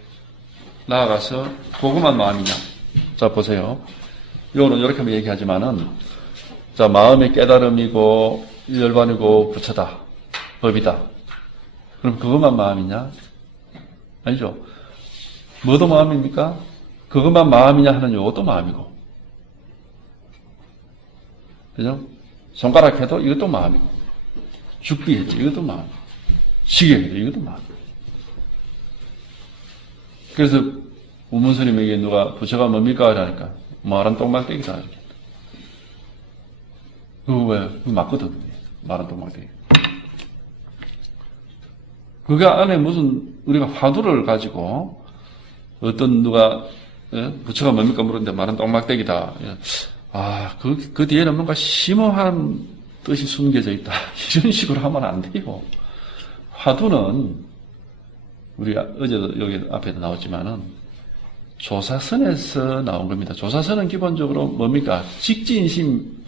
나아가서 그것만 마음이냐. 자, 보세요. 이거는 이렇게 하면 얘기하지만은, 자, 마음이 깨달음이고, 열반이고, 부처다. 법이다. 그럼 그것만 마음이냐? 아니죠. 뭐도 마음입니까? 그것만 마음이냐 하는 요것도 마음이고. 그죠? 손가락 해도 이것도 마음이고. 죽비 해도 이것도 마음이고. 시계 해도 이것도 마음이고. 그래서 우문스님에게 누가 부처가 뭡니까? 하니까 말은 똥막대기다. 이렇게. 그거 왜? 그거 맞거든. 말은 똥막대기. 그 안에 무슨 우리가 화두를 가지고 어떤 누가 부처가 뭡니까 물었는데 말은 똥막대기다. 그 뒤에는 뭔가 심오한 뜻이 숨겨져 있다. 이런 식으로 하면 안 돼요. 화두는 우리가 어제도 여기 앞에도 나왔지만은 조사선에서 나온 겁니다. 조사선은 기본적으로 뭡니까? 직진심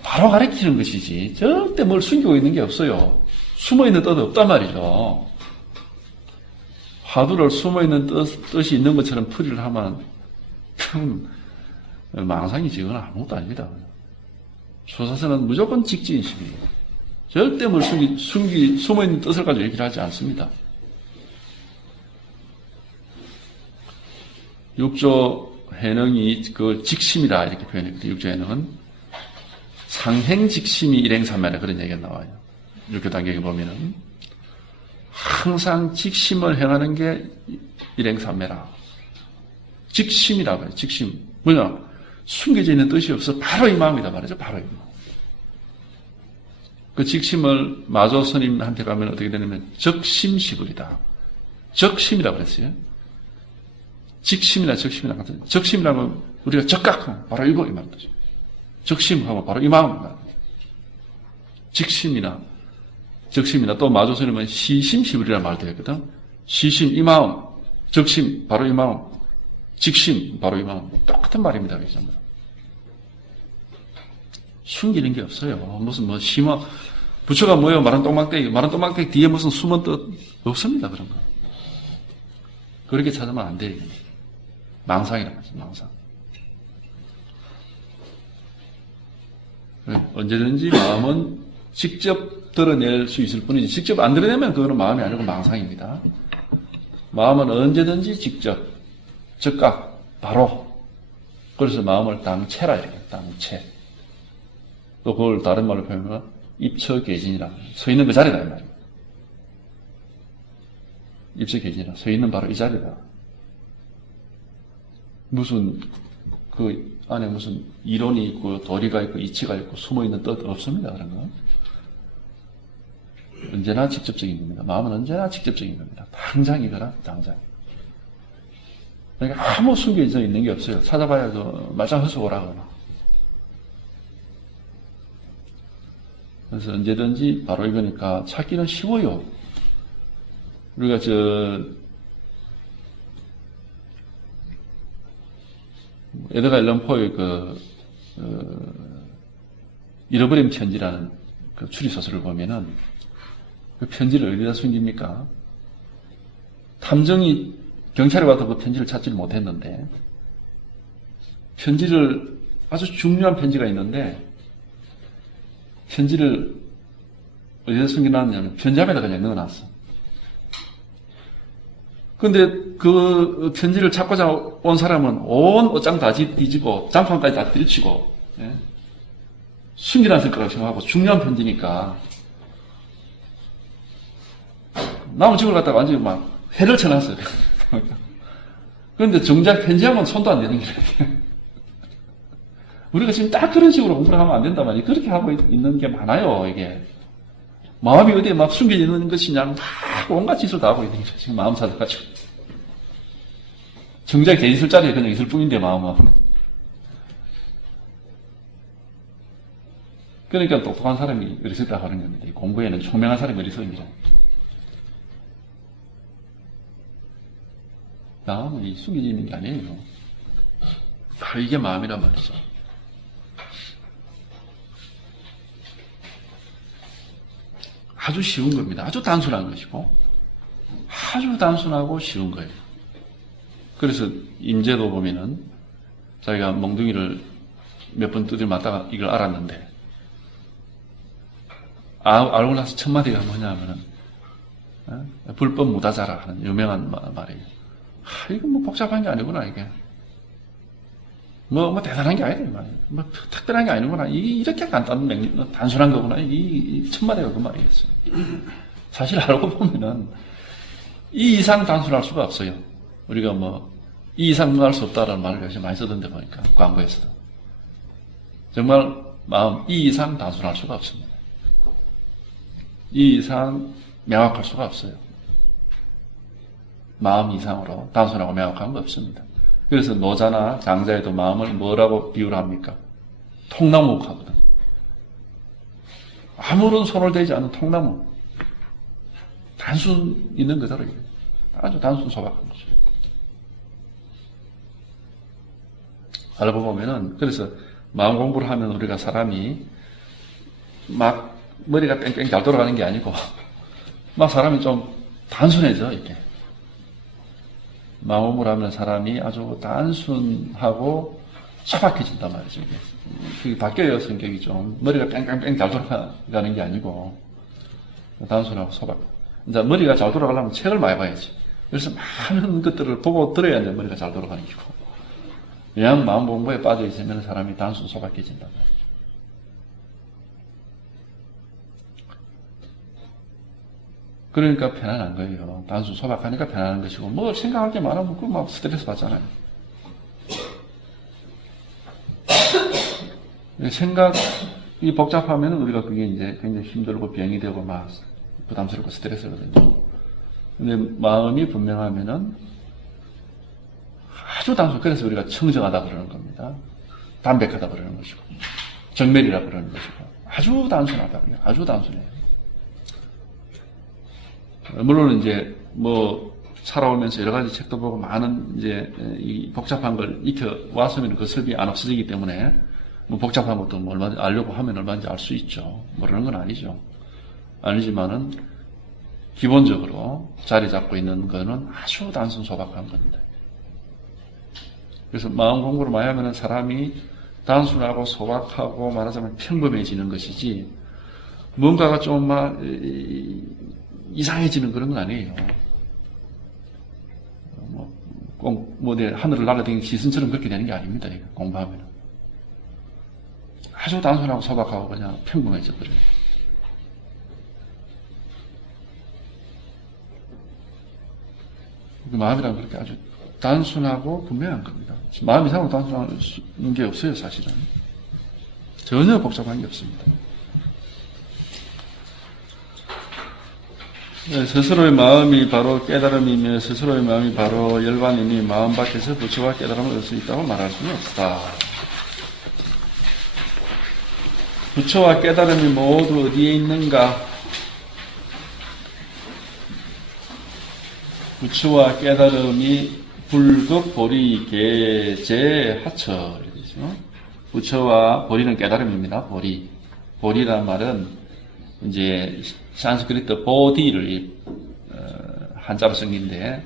바로 가리키는 것이지 절대 뭘 숨기고 있는 게 없어요. 숨어있는 뜻 없단 말이죠. 화두를 숨어있는 뜻이 있는 것처럼 풀이를 하면 망상이지. 그건 아무것도 아닙니다. 조사선은 무조건 직진심이에요. 절대 뭘 숨어있는 뜻을 가지고 얘기를 하지 않습니다. 육조 해능이 그 직심이다 이렇게 표현했거든요. 육조 해능은 상행직심이 일행삼매라 그런 얘기가 나와요. 육교 단계에 보면은 항상 직심을 행하는 게 일행삼매라. 직심이라고 해요. 직심. 뭐냐? 숨겨져 있는 뜻이 없어. 바로 이 마음이다 말이죠. 바로 이 마음. 그 직심을 마조 스님한테 가면 어떻게 되냐면 적심시불이다. 적심이라고 그랬어요. 직심이나 적심이나 같은. 적심이라면 우리가 적각하면 바로 이거 이 말이죠. 적심하면 바로 이 마음. 직심이나 적심이나 또 마조 스님은 시심시불이라는 말도 했거든. 시심 이 마음, 적심 바로 이 마음, 직심 바로 이 마음. 똑같은 말입니다. 그죠? 숨기는 게 없어요. 무슨 심화 부처가 뭐예요? 말은 똥막대기 뒤에 무슨 숨은 뜻 없습니다. 그런 거. 그렇게 찾으면 안 돼요. 망상이라는 거죠. 망상. 언제든지 마음은 직접 드러낼 수 있을 뿐이지 직접 안 드러내면 그거는 마음이 아니고 망상입니다. 마음은 언제든지 직접 즉각 바로. 그래서 마음을 당체라 이래요. 당체. 또 그걸 다른 말로 표현하면 입처계진이라. 서 있는 그 자리다 이 말이에요. 입처계진이라. 서 있는 바로 이 자리다. 무슨 그 안에 무슨 이론이 있고 도리가 있고 이치가 있고 숨어있는 뜻 없습니다. 그런 거. 언제나 직접적인 겁니다. 마음은 언제나 직접적인 겁니다. 당장이거나 당장. 그러니까 아무 숨겨져 있는 게 없어요. 찾아봐야 말짱 헛수고라거나. 그래서 언제든지 바로 이거니까 찾기는 쉬워요. 우리가 에드가 앨런 포의 잃어버린 편지라는 그 추리소설을 보면은 그 편지를 어디다 숨깁니까? 탐정이 경찰에 와서 그 편지를 찾지를 못했는데 편지를 아주 중요한 편지가 있는데 편지를 어디다 숨겨놨냐면 편지함에다 그냥 넣어놨어. 근데 그 편지를 찾고자 온 사람은 온 옷장 다 뒤지고 장판까지 다 들이치고 숨겨놨을 거라고 생각하고 중요한 편지니까 남은 집을 갖다가 완전히 막 회를 쳐놨어요. 그런데 정작 편지하면 손도 안 대는 거예요. 우리가 지금 딱 그런 식으로 공부를 하면 안 된단 말이에요. 그렇게 하고 있는 게 많아요, 이게. 마음이 어디에 막 숨겨져 있는 것이냐, 막 온갖 짓을 다 하고 있는 거죠. 지금 마음 찾아가지고. 정작 개 있을 자리에 그냥 있을 뿐인데, 마음은. 그러니까 똑똑한 사람이 어리석다고 하는 겁니다. 공부에는 총명한 사람이 어리석입니다. 마음은 숨겨져 있는 게 아니에요. 바로 이게 마음이란 말이죠. 아주 쉬운 겁니다. 아주 단순한 것이고 아주 단순하고 쉬운 거예요. 그래서 임재도 보면은 자기가 몽둥이를 몇 번 두드려 맞다가 이걸 알았는데 알고 나서 첫 마디가 뭐냐면은 불법 무다자라 하는 유명한 말이에요. 이거 뭐 복잡한 게 아니구나 이게. 뭐 대단한 게 아니다 이 말이에요. 뭐 특별한 게 아니구나. 이렇게 단순한 거구나. 이 첫 마디가 그 말이겠어요. 사실 알고 보면은 이 이상 단순할 수가 없어요. 우리가 뭐, 이 이상 할 수 없다라는 말을 요새 많이 쓰던데 보니까, 광고에서도. 정말 마음, 이 이상 단순할 수가 없습니다. 이 이상 명확할 수가 없어요. 마음 이상으로 단순하고 명확한 거 없습니다. 그래서 노자나 장자에도 마음을 뭐라고 비유를 합니까? 통나무 하거든. 아무런 손을 대지 않는 통나무. 단순 있는 그대로 아주 단순 소박한 거죠. 알고 보면은 그래서 마음 공부를 하면 우리가 사람이 막 머리가 뺑뺑 잘 돌아가는 게 아니고 막 사람이 좀 단순해져 이렇게. 마음 공부를 하면 사람이 아주 단순하고 소박해진단 말이죠. 이게. 그게 바뀌어요, 성격이 좀. 머리가 뺑뺑뺑 잘 돌아가는 게 아니고 단순하고 소박. 이제 머리가 잘 돌아가려면 책을 많이 봐야지. 그래서 많은 것들을 보고 들어야 이제 머리가 잘 돌아가는 거고. 그냥 마음 공부에 빠져 있으면 사람이 단순 소박해진단 말이죠. 그러니까 편안한 거예요. 단순 소박하니까 편안한 것이고, 뭐 생각할 게 많으면 그 막 스트레스 받잖아요. 생각이 복잡하면 우리가 그게 이제 굉장히 힘들고 병이 되고 막 부담스럽고 스트레스거든요. 근데 마음이 분명하면은 아주 단순, 그래서 우리가 청정하다 그러는 겁니다. 담백하다 그러는 것이고, 정멸이라 그러는 것이고, 아주 단순하다. 아주 단순해요. 물론 이제 뭐 살아오면서 여러 가지 책도 보고 많은 이제 이 복잡한 걸 익혀 왔으면 그 습이 안 없어지기 때문에 뭐 복잡한 것도 뭐 얼마든지 알려고 하면 얼마든지 알 수 있죠. 모르는 건 아니죠. 아니지만은 기본적으로 자리 잡고 있는 거는 아주 단순 소박한 겁니다. 그래서 마음 공부를 많이 하면은 사람이 단순하고 소박하고 말하자면 평범해지는 것이지 뭔가가 좀 막 이상해지는 그런 건 아니에요. 꼭 하늘을 날아다니는 시선처럼 그렇게 되는 게 아닙니다. 이거 공부하면 아주 단순하고 소박하고 그냥 평범해져 버려요. 마음이란 그렇게 아주 단순하고 분명한 겁니다. 마음 이상으로 단순한 게 없어요, 사실은. 전혀 복잡한 게 없습니다. 네, 스스로의 마음이 바로 깨달음이며 스스로의 마음이 바로 열반이니 마음 밖에서 부처와 깨달음을 얻을 수 있다고 말할 수는 없다. 부처와 깨달음이 모두 어디에 있는가? 부처와 깨달음이 불극, 보리, 계제, 하처. 이렇게죠. 부처와 보리는 깨달음입니다. 보리. 보리란 말은 이제 산스크리트 보디를 한자로 쓴 건데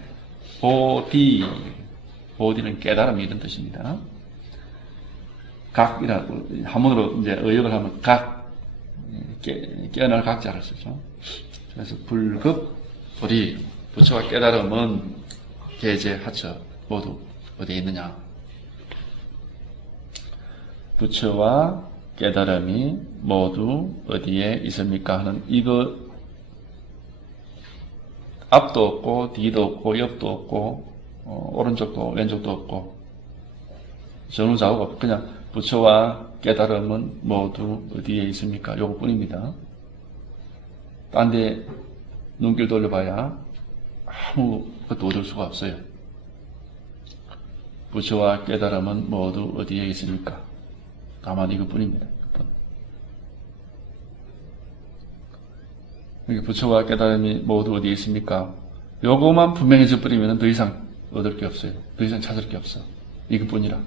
보디는 깨달음 이런 뜻입니다. 각이라고 한문으로 이제 의역을 하면 깨어날 각자를 쓰죠. 그래서 불급 보리 부처와 깨달음은 계제 하처 모두 어디에 있느냐? 부처와 깨달음이 모두 어디에 있습니까? 하는 이거 앞도 없고 뒤도 없고 옆도 없고 오른쪽도 왼쪽도 없고 전후좌우가 없고 그냥 부처와 깨달음은 모두 어디에 있습니까? 요것뿐입니다. 딴 데 눈길 돌려봐야 아무것도 얻을 수가 없어요. 부처와 깨달음은 모두 어디에 있습니까? 다만 이것뿐입니다. 부처와 깨달음이 모두 어디에 있습니까? 요거만 분명해져 버리면 더 이상 얻을 게 없어요. 더 이상 찾을 게 없어. 이것뿐이라.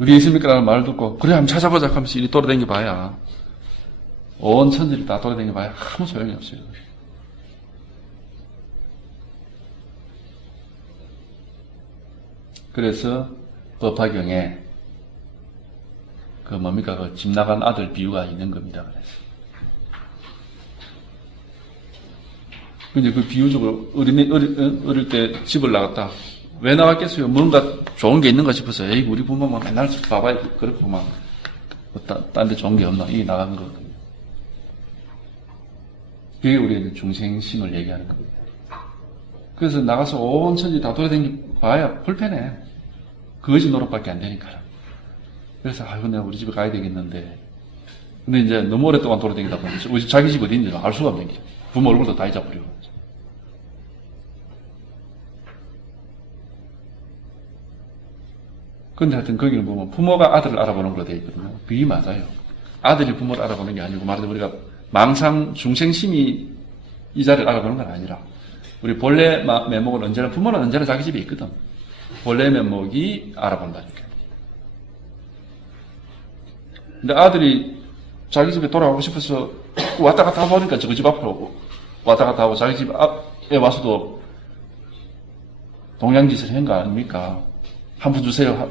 어디에 있습니까? 라는 말을 듣고 그래 한번 찾아보자 하면서 이리 돌아다녀 봐야 온 천지를 다 돌아다녀 봐야 아무 소용이 없어요. 그래서 법화경에 그 뭡니까 그 집 나간 아들 비유가 있는 겁니다. 근데 그 비유적으로 어릴 때 집을 나갔다. 왜 나갔겠어요? 뭔가 좋은 게 있는가 싶어서 에이 우리 부모만 맨날 봐봐야 그렇고 막 딴 데 좋은 게 없나 이게 나간 거거든요. 그게 우리의 중생심을 얘기하는 겁니다. 그래서 나가서 온 천지 다 돌아다니고 봐야 불편해. 거지 노릇밖에 안 되니까. 그래서 아이고 내가 우리 집에 가야 되겠는데. 근데 이제 너무 오랫동안 돌아다니다 보니까 우리 자기 집 어딘지 알 수가 없는 게 부모 얼굴도 다 잊어버리고. 근데 하여튼 거기는 보면 부모가 아들을 알아보는 걸로 되어 있거든요. 그게 맞아요. 아들이 부모를 알아보는 게 아니고 말하자면 우리가 망상 중생심이 이 자리를 알아보는 건 아니라 우리 본래 면목은 언제나 부모는 언제나 자기 집에 있거든. 본래 면목이 알아본다니까. 근데 아들이 자기 집에 돌아가고 싶어서 왔다 갔다 하보니까 저그 집 앞으로 왔다 갔다 하고 자기 집 앞에 와서도 동양짓을 한 거 아닙니까? 한 푼 주세요.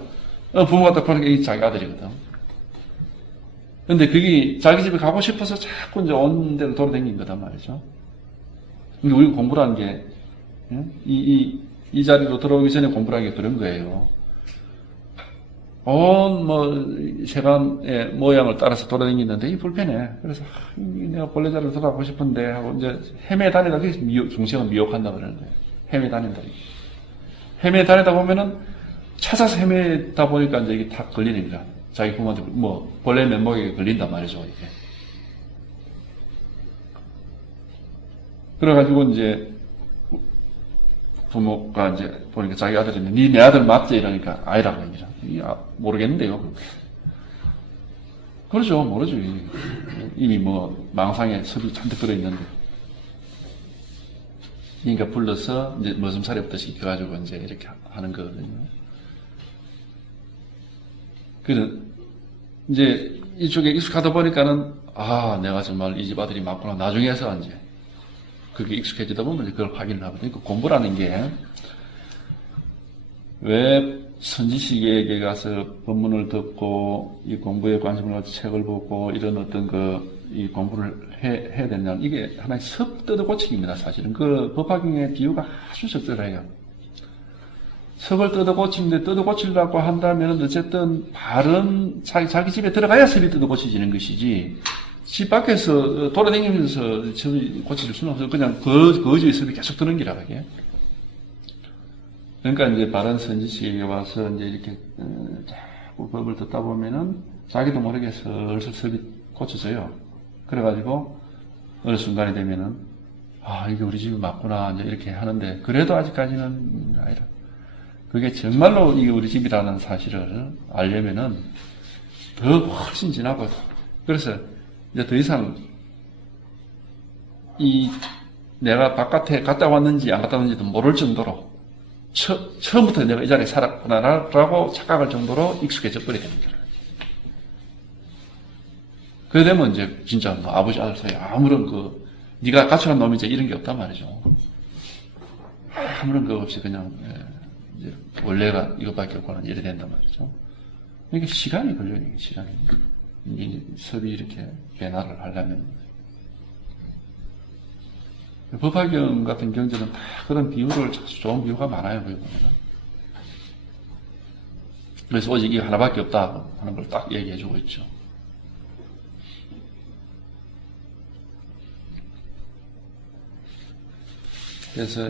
부모가 딱 보니까 이게 자기 아들이거든. 근데 그게 자기 집에 가고 싶어서 자꾸 이제 온 데로 돌아다닌 거단 말이죠. 근데 우리가 공부라는 게, 이 자리로 들어오기 전에 공부라는 게 그런 거예요. 세간의 모양을 따라서 돌아다니는데, 이 불편해. 그래서, 내가 본래 자리로 들어가고 싶은데, 하고 이제 헤매 다니다, 그래서 중생은 미혹한다 그러는 거예요. 헤매 다닌다. 헤매 다니다 보면은, 찾아서 헤매다 보니까 이제 이게 다 걸리는 거야. 자기 부모한테, 본래 면목에 걸린단 말이죠, 이게. 그래가지고 이제, 부모가 이제 보니까 자기 아들인데, 니 내 아들 맞지? 이러니까, 아니라고 합니다. 모르겠는데요. 그러죠, 모르죠. 이미 망상에 섭이 잔뜩 들어있는데. 그러니까 불러서, 이제 머슴살이부터 시켜가지고 이제 이렇게 하는 거거든요. 이제 이쪽에 익숙하다 보니까는, 내가 정말 이 집 아들이 맞구나. 나중에서 이제, 그게 익숙해지다 보면 그걸 확인을 하거든요. 그 공부라는 게, 왜 선지식에게 가서 법문을 듣고, 이 공부에 관심을 가지고 책을 보고, 이런 어떤 이 공부를 해야 되냐. 이게 하나의 섭 뜯어고치기입니다, 사실은. 그 법화경의 비유가 아주 적절해요. 섭을 뜯어고치는데 뜯어고치려고 한다면 어쨌든 바른 자기 집에 들어가야 섭이 뜯어고치지는 것이지 집 밖에서 돌아다니면서 섭이 고칠 수는 없어요. 그냥 거지의 섭이 계속 드는 기라 그게. 그러니까 이제 바른 선지식에 와서 이제 이렇게 자꾸 법을 듣다 보면은 자기도 모르게 슬슬 섭이 고쳐져요. 그래가지고 어느 순간이 되면은 이게 우리 집이 맞구나 이제 이렇게 하는데 그래도 아직까지는 아니라. 그게 정말로 이게 우리 집이라는 사실을 알려면은 더 훨씬 지나고, 그래서 이제 더 이상 내가 바깥에 갔다 왔는지 안 갔다 왔는지도 모를 정도로 처음부터 내가 이 자리에 살았구나라고 착각할 정도로 익숙해져 버리게 되는 거예요. 그래 되면 이제 진짜 아버지 아들 사이에 아무런 네가 가출한 놈이지 이런 게 없단 말이죠. 아무런 거 없이 그냥 이제 원래가 이것밖에 없거나 이래 된단 말이죠. 이게 시간이 걸려요, 이게 시간이. 이 섭이 이렇게 변화를 하려면. 법화경 같은 경전은 다 그런 비유를 아주 좋은 비유가 많아요, 거기 보면은. 그래서 오직 이 하나밖에 없다 하는 걸 딱 얘기해주고 있죠. 그래서,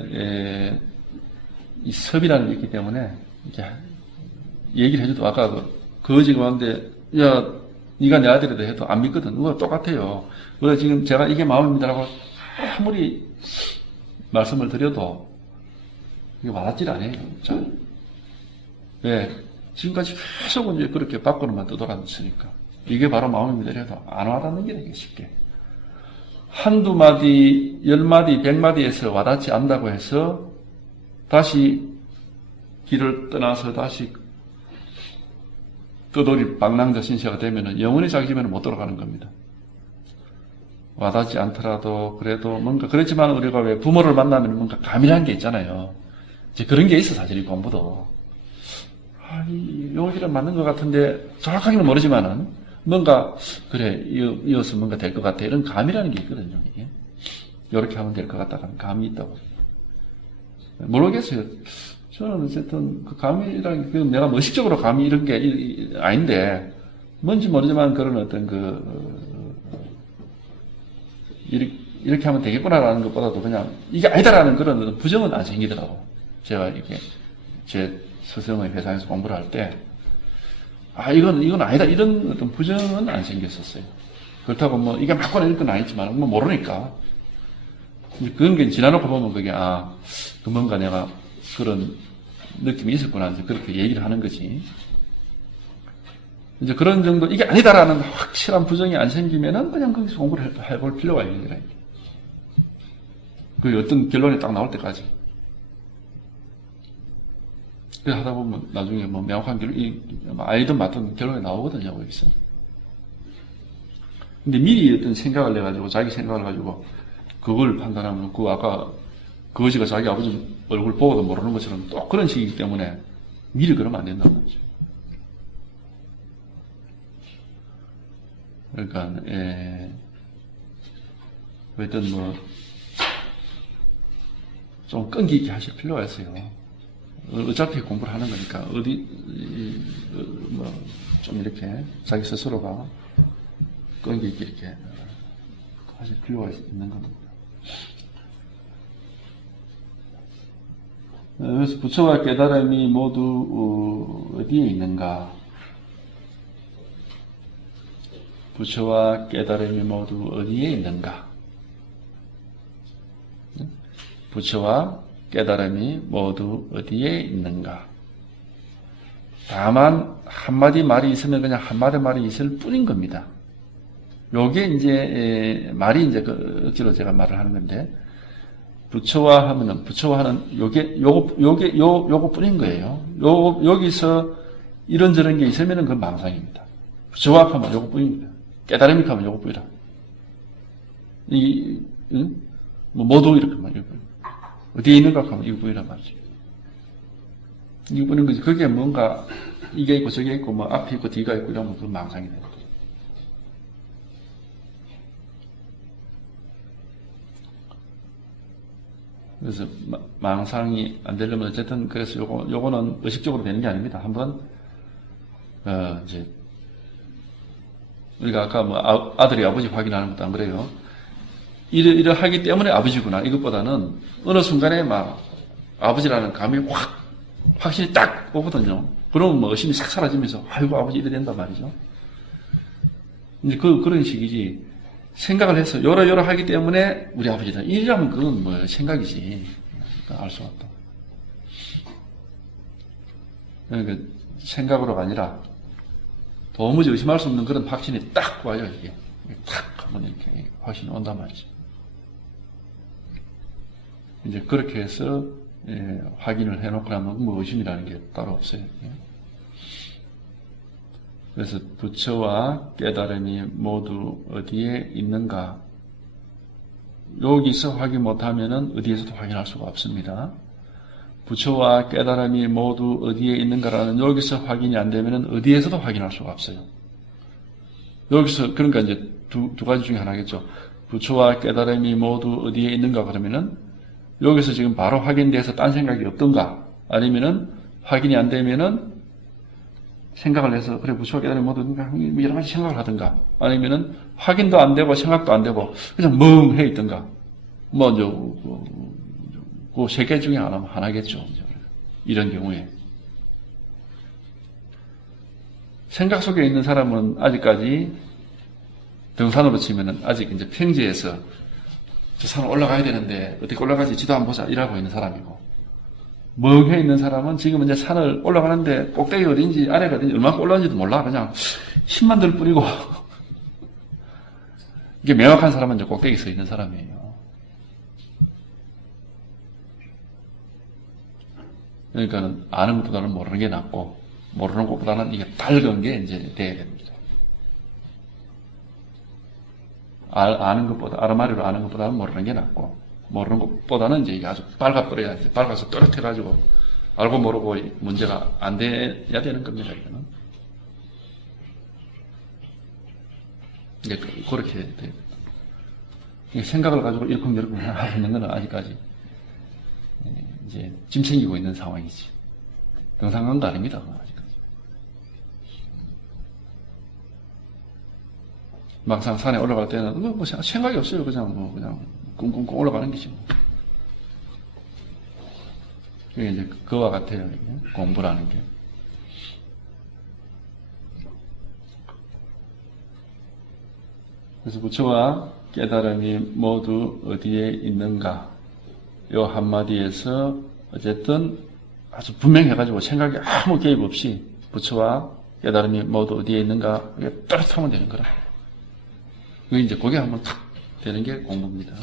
이 섭이라는 게 있기 때문에, 이렇게 얘기를 해줘도 아까 거지가 왔는데, 야, 네가 내 아들이다 해도 안 믿거든. 똑같아요. 지금 제가 이게 마음입니다라고 아무리 말씀을 드려도, 이게 와닿질 않아요. 자, 왜? 지금까지 계속 이제 그렇게 밖으로만 떠돌았으니까. 이게 바로 마음입니다. 이래도 안 와닿는 게 되게 쉽게. 한두 마디, 10마디, 100마디에서 와닿지 않는다고 해서 다시 길을 떠나서 다시 떠돌이 방랑자 신세가 되면은 영원히 자기 집에는 못 돌아가는 겁니다. 와닿지 않더라도 그래도 뭔가 그렇지만 우리가 왜 부모를 만나면 뭔가 감이라는 게 있잖아요. 이제 그런 게 있어 사실 이 공부도. 요 길은 맞는 것 같은데 정확하게는 모르지만은 뭔가 그래 이어서 뭔가 될 것 같아 이런 감이라는 게 있거든요. 이게 이렇게 하면 될 것 같다는 감이 있다고. 모르겠어요. 저는 어쨌든 그 감이라는 게 내가 무의식적으로 감이 이런 게 아닌데 뭔지 모르지만 그런 어떤 이렇게 하면 되겠구나라는 것보다도 그냥 이게 아니다라는 그런 부정은 안 생기더라고. 제가 이렇게 제 스승의 회사에서 공부를 할 때, 이건 아니다. 이런 어떤 부정은 안 생겼었어요. 그렇다고 뭐 이게 맞거나 이런 건 아니지만 뭐 모르니까. 그런 게 지나놓고 보면 그게 그 뭔가 내가 그런 느낌이 있었구나. 이제 그렇게 얘기를 하는 거지. 이제 그런 정도, 이게 아니다라는 확실한 부정이 안 생기면은 그냥 거기서 공부를 해볼 필요가 있는 거라. 그 어떤 결론이 딱 나올 때까지. 그래 하다 보면 나중에 뭐 명확한 아니든 맞든 결론이 나오거든요, 거기서. 근데 미리 어떤 생각을 내가지고, 자기 생각을 가지고, 그걸 판단하면, 그것이가 자기 아버지 얼굴 보고도 모르는 것처럼 또 그런 식이기 때문에 미리 그러면 안 된다는 거죠. 그러니까, 어떤 좀 끈기 있게 하실 필요가 있어요. 어차피 공부를 하는 거니까, 좀 이렇게 자기 스스로가 끈기 있게 이렇게 하실 필요가 있는 겁니다. 그래서 부처와 깨달음이 모두 어디에 있는가? 부처와 깨달음이 모두 어디에 있는가? 부처와 깨달음이 모두 어디에 있는가? 다만 한마디 말이 있으면 그냥 한마디 말이 있을 뿐인 겁니다. 요게 이제 말이 이제 억지로 제가 말을 하는 건데, 부처와 하면은 요거 뿐인 거예요. 여기서 이런저런 게 있으면은 그건 망상입니다. 부처와 하면 요거 뿐입니다. 깨달음이 하면 요거 뿐이라. 모두 이렇게 하면 이거 뿐. 어디에 있는가 하면 이거 뿐이란 말이죠. 이거 뿐인 거지. 그게 뭔가 이게 있고 저게 있고 뭐 앞이 있고 뒤가 있고 이러면 그건 망상이 되는 거죠. 그래서 망상이 안 되려면 어쨌든 그래서 요거는 의식적으로 되는 게 아닙니다. 한번 이제 우리가 아까 뭐 아들이 아버지 확인하는 것도 안 그래요. 이러하기 때문에 아버지구나. 이것보다는 어느 순간에 막 아버지라는 감이 확실히 딱 오거든요. 그러면 뭐 의심이 싹 사라지면서 아이고 아버지 이래 된단 말이죠. 이제 그런 식이지. 생각을 해서 요러 하기 때문에 우리 아버지다. 이러면 그건 뭐 생각이지. 알 수가 없다. 그러니까 생각으로가 아니라 도무지 의심할 수 없는 그런 확신이 딱 와요, 이게. 탁 하면 이렇게 확신이 온단 말이죠. 이제 그렇게 해서 확인을 해놓고 나면 뭐 의심이라는 게 따로 없어요. 그래서 부처와 깨달음이 모두 어디에 있는가? 여기서 확인 못하면은 어디에서도 확인할 수가 없습니다. 부처와 깨달음이 모두 어디에 있는가라는 여기서 확인이 안 되면은 어디에서도 확인할 수가 없어요. 여기서 그러니까 이제 두 가지 중에 하나겠죠. 부처와 깨달음이 모두 어디에 있는가 그러면은 여기서 지금 바로 확인돼서 딴 생각이 없던가 아니면은 확인이 안 되면은 생각을 해서 그래 부처와 깨달음이 모두 여러 가지 생각을 하든가 아니면은 확인도 안 되고 생각도 안 되고 그냥 멍해 있던가 그 세 개 중에 하나겠죠. 이런 경우에 생각 속에 있는 사람은 아직까지 등산으로 치면은 아직 이제 평지에서 저 산을 올라가야 되는데 어떻게 올라가지 지도 한번 보자 이러고 있는 사람이고 멍해 있는 사람은 지금 이제 산을 올라가는데 꼭대기 어딘지 아래가 어딘지 얼마나 올라가는지도 몰라. 그냥 힘만 들 뿐이고 이게 명확한 사람은 이제 꼭대기 서 있는 사람이에요. 그러니까 아는 것보다는 모르는 게 낫고 모르는 것보다는 이게 밝은 게 이제 돼야 됩니다. 아는 것보다 아르마리로 아는 것보다는 모르는 게 낫고 모르는 것보다는 이제 이게 아주 밝아버려야지. 밝아서 또렷해가지고 알고 모르고 문제가 안 돼야 되는 겁니다. 이거는. 이게 그렇게 돼요. 생각을 가지고 이렇게 하고 있는 건 아직까지 이제 짐 챙기고 있는 상황이지. 등산간도 아닙니다. 아직까지. 막상 산에 올라갈 때는 뭐 생각이 없어요. 그냥 꿍꿍꿍 올라가는 거지. 그게 이제 그와 같아요. 이게 공부라는 게. 그래서 부처와 깨달음이 모두 어디에 있는가? 요 한마디에서 어쨌든 아주 분명해가지고 생각이 아무 개입 없이 부처와 깨달음이 모두 어디에 있는가? 이게 따뜻하면 되는 거라. 그게 이제 그게 한번 탁 되는 게 공부입니다.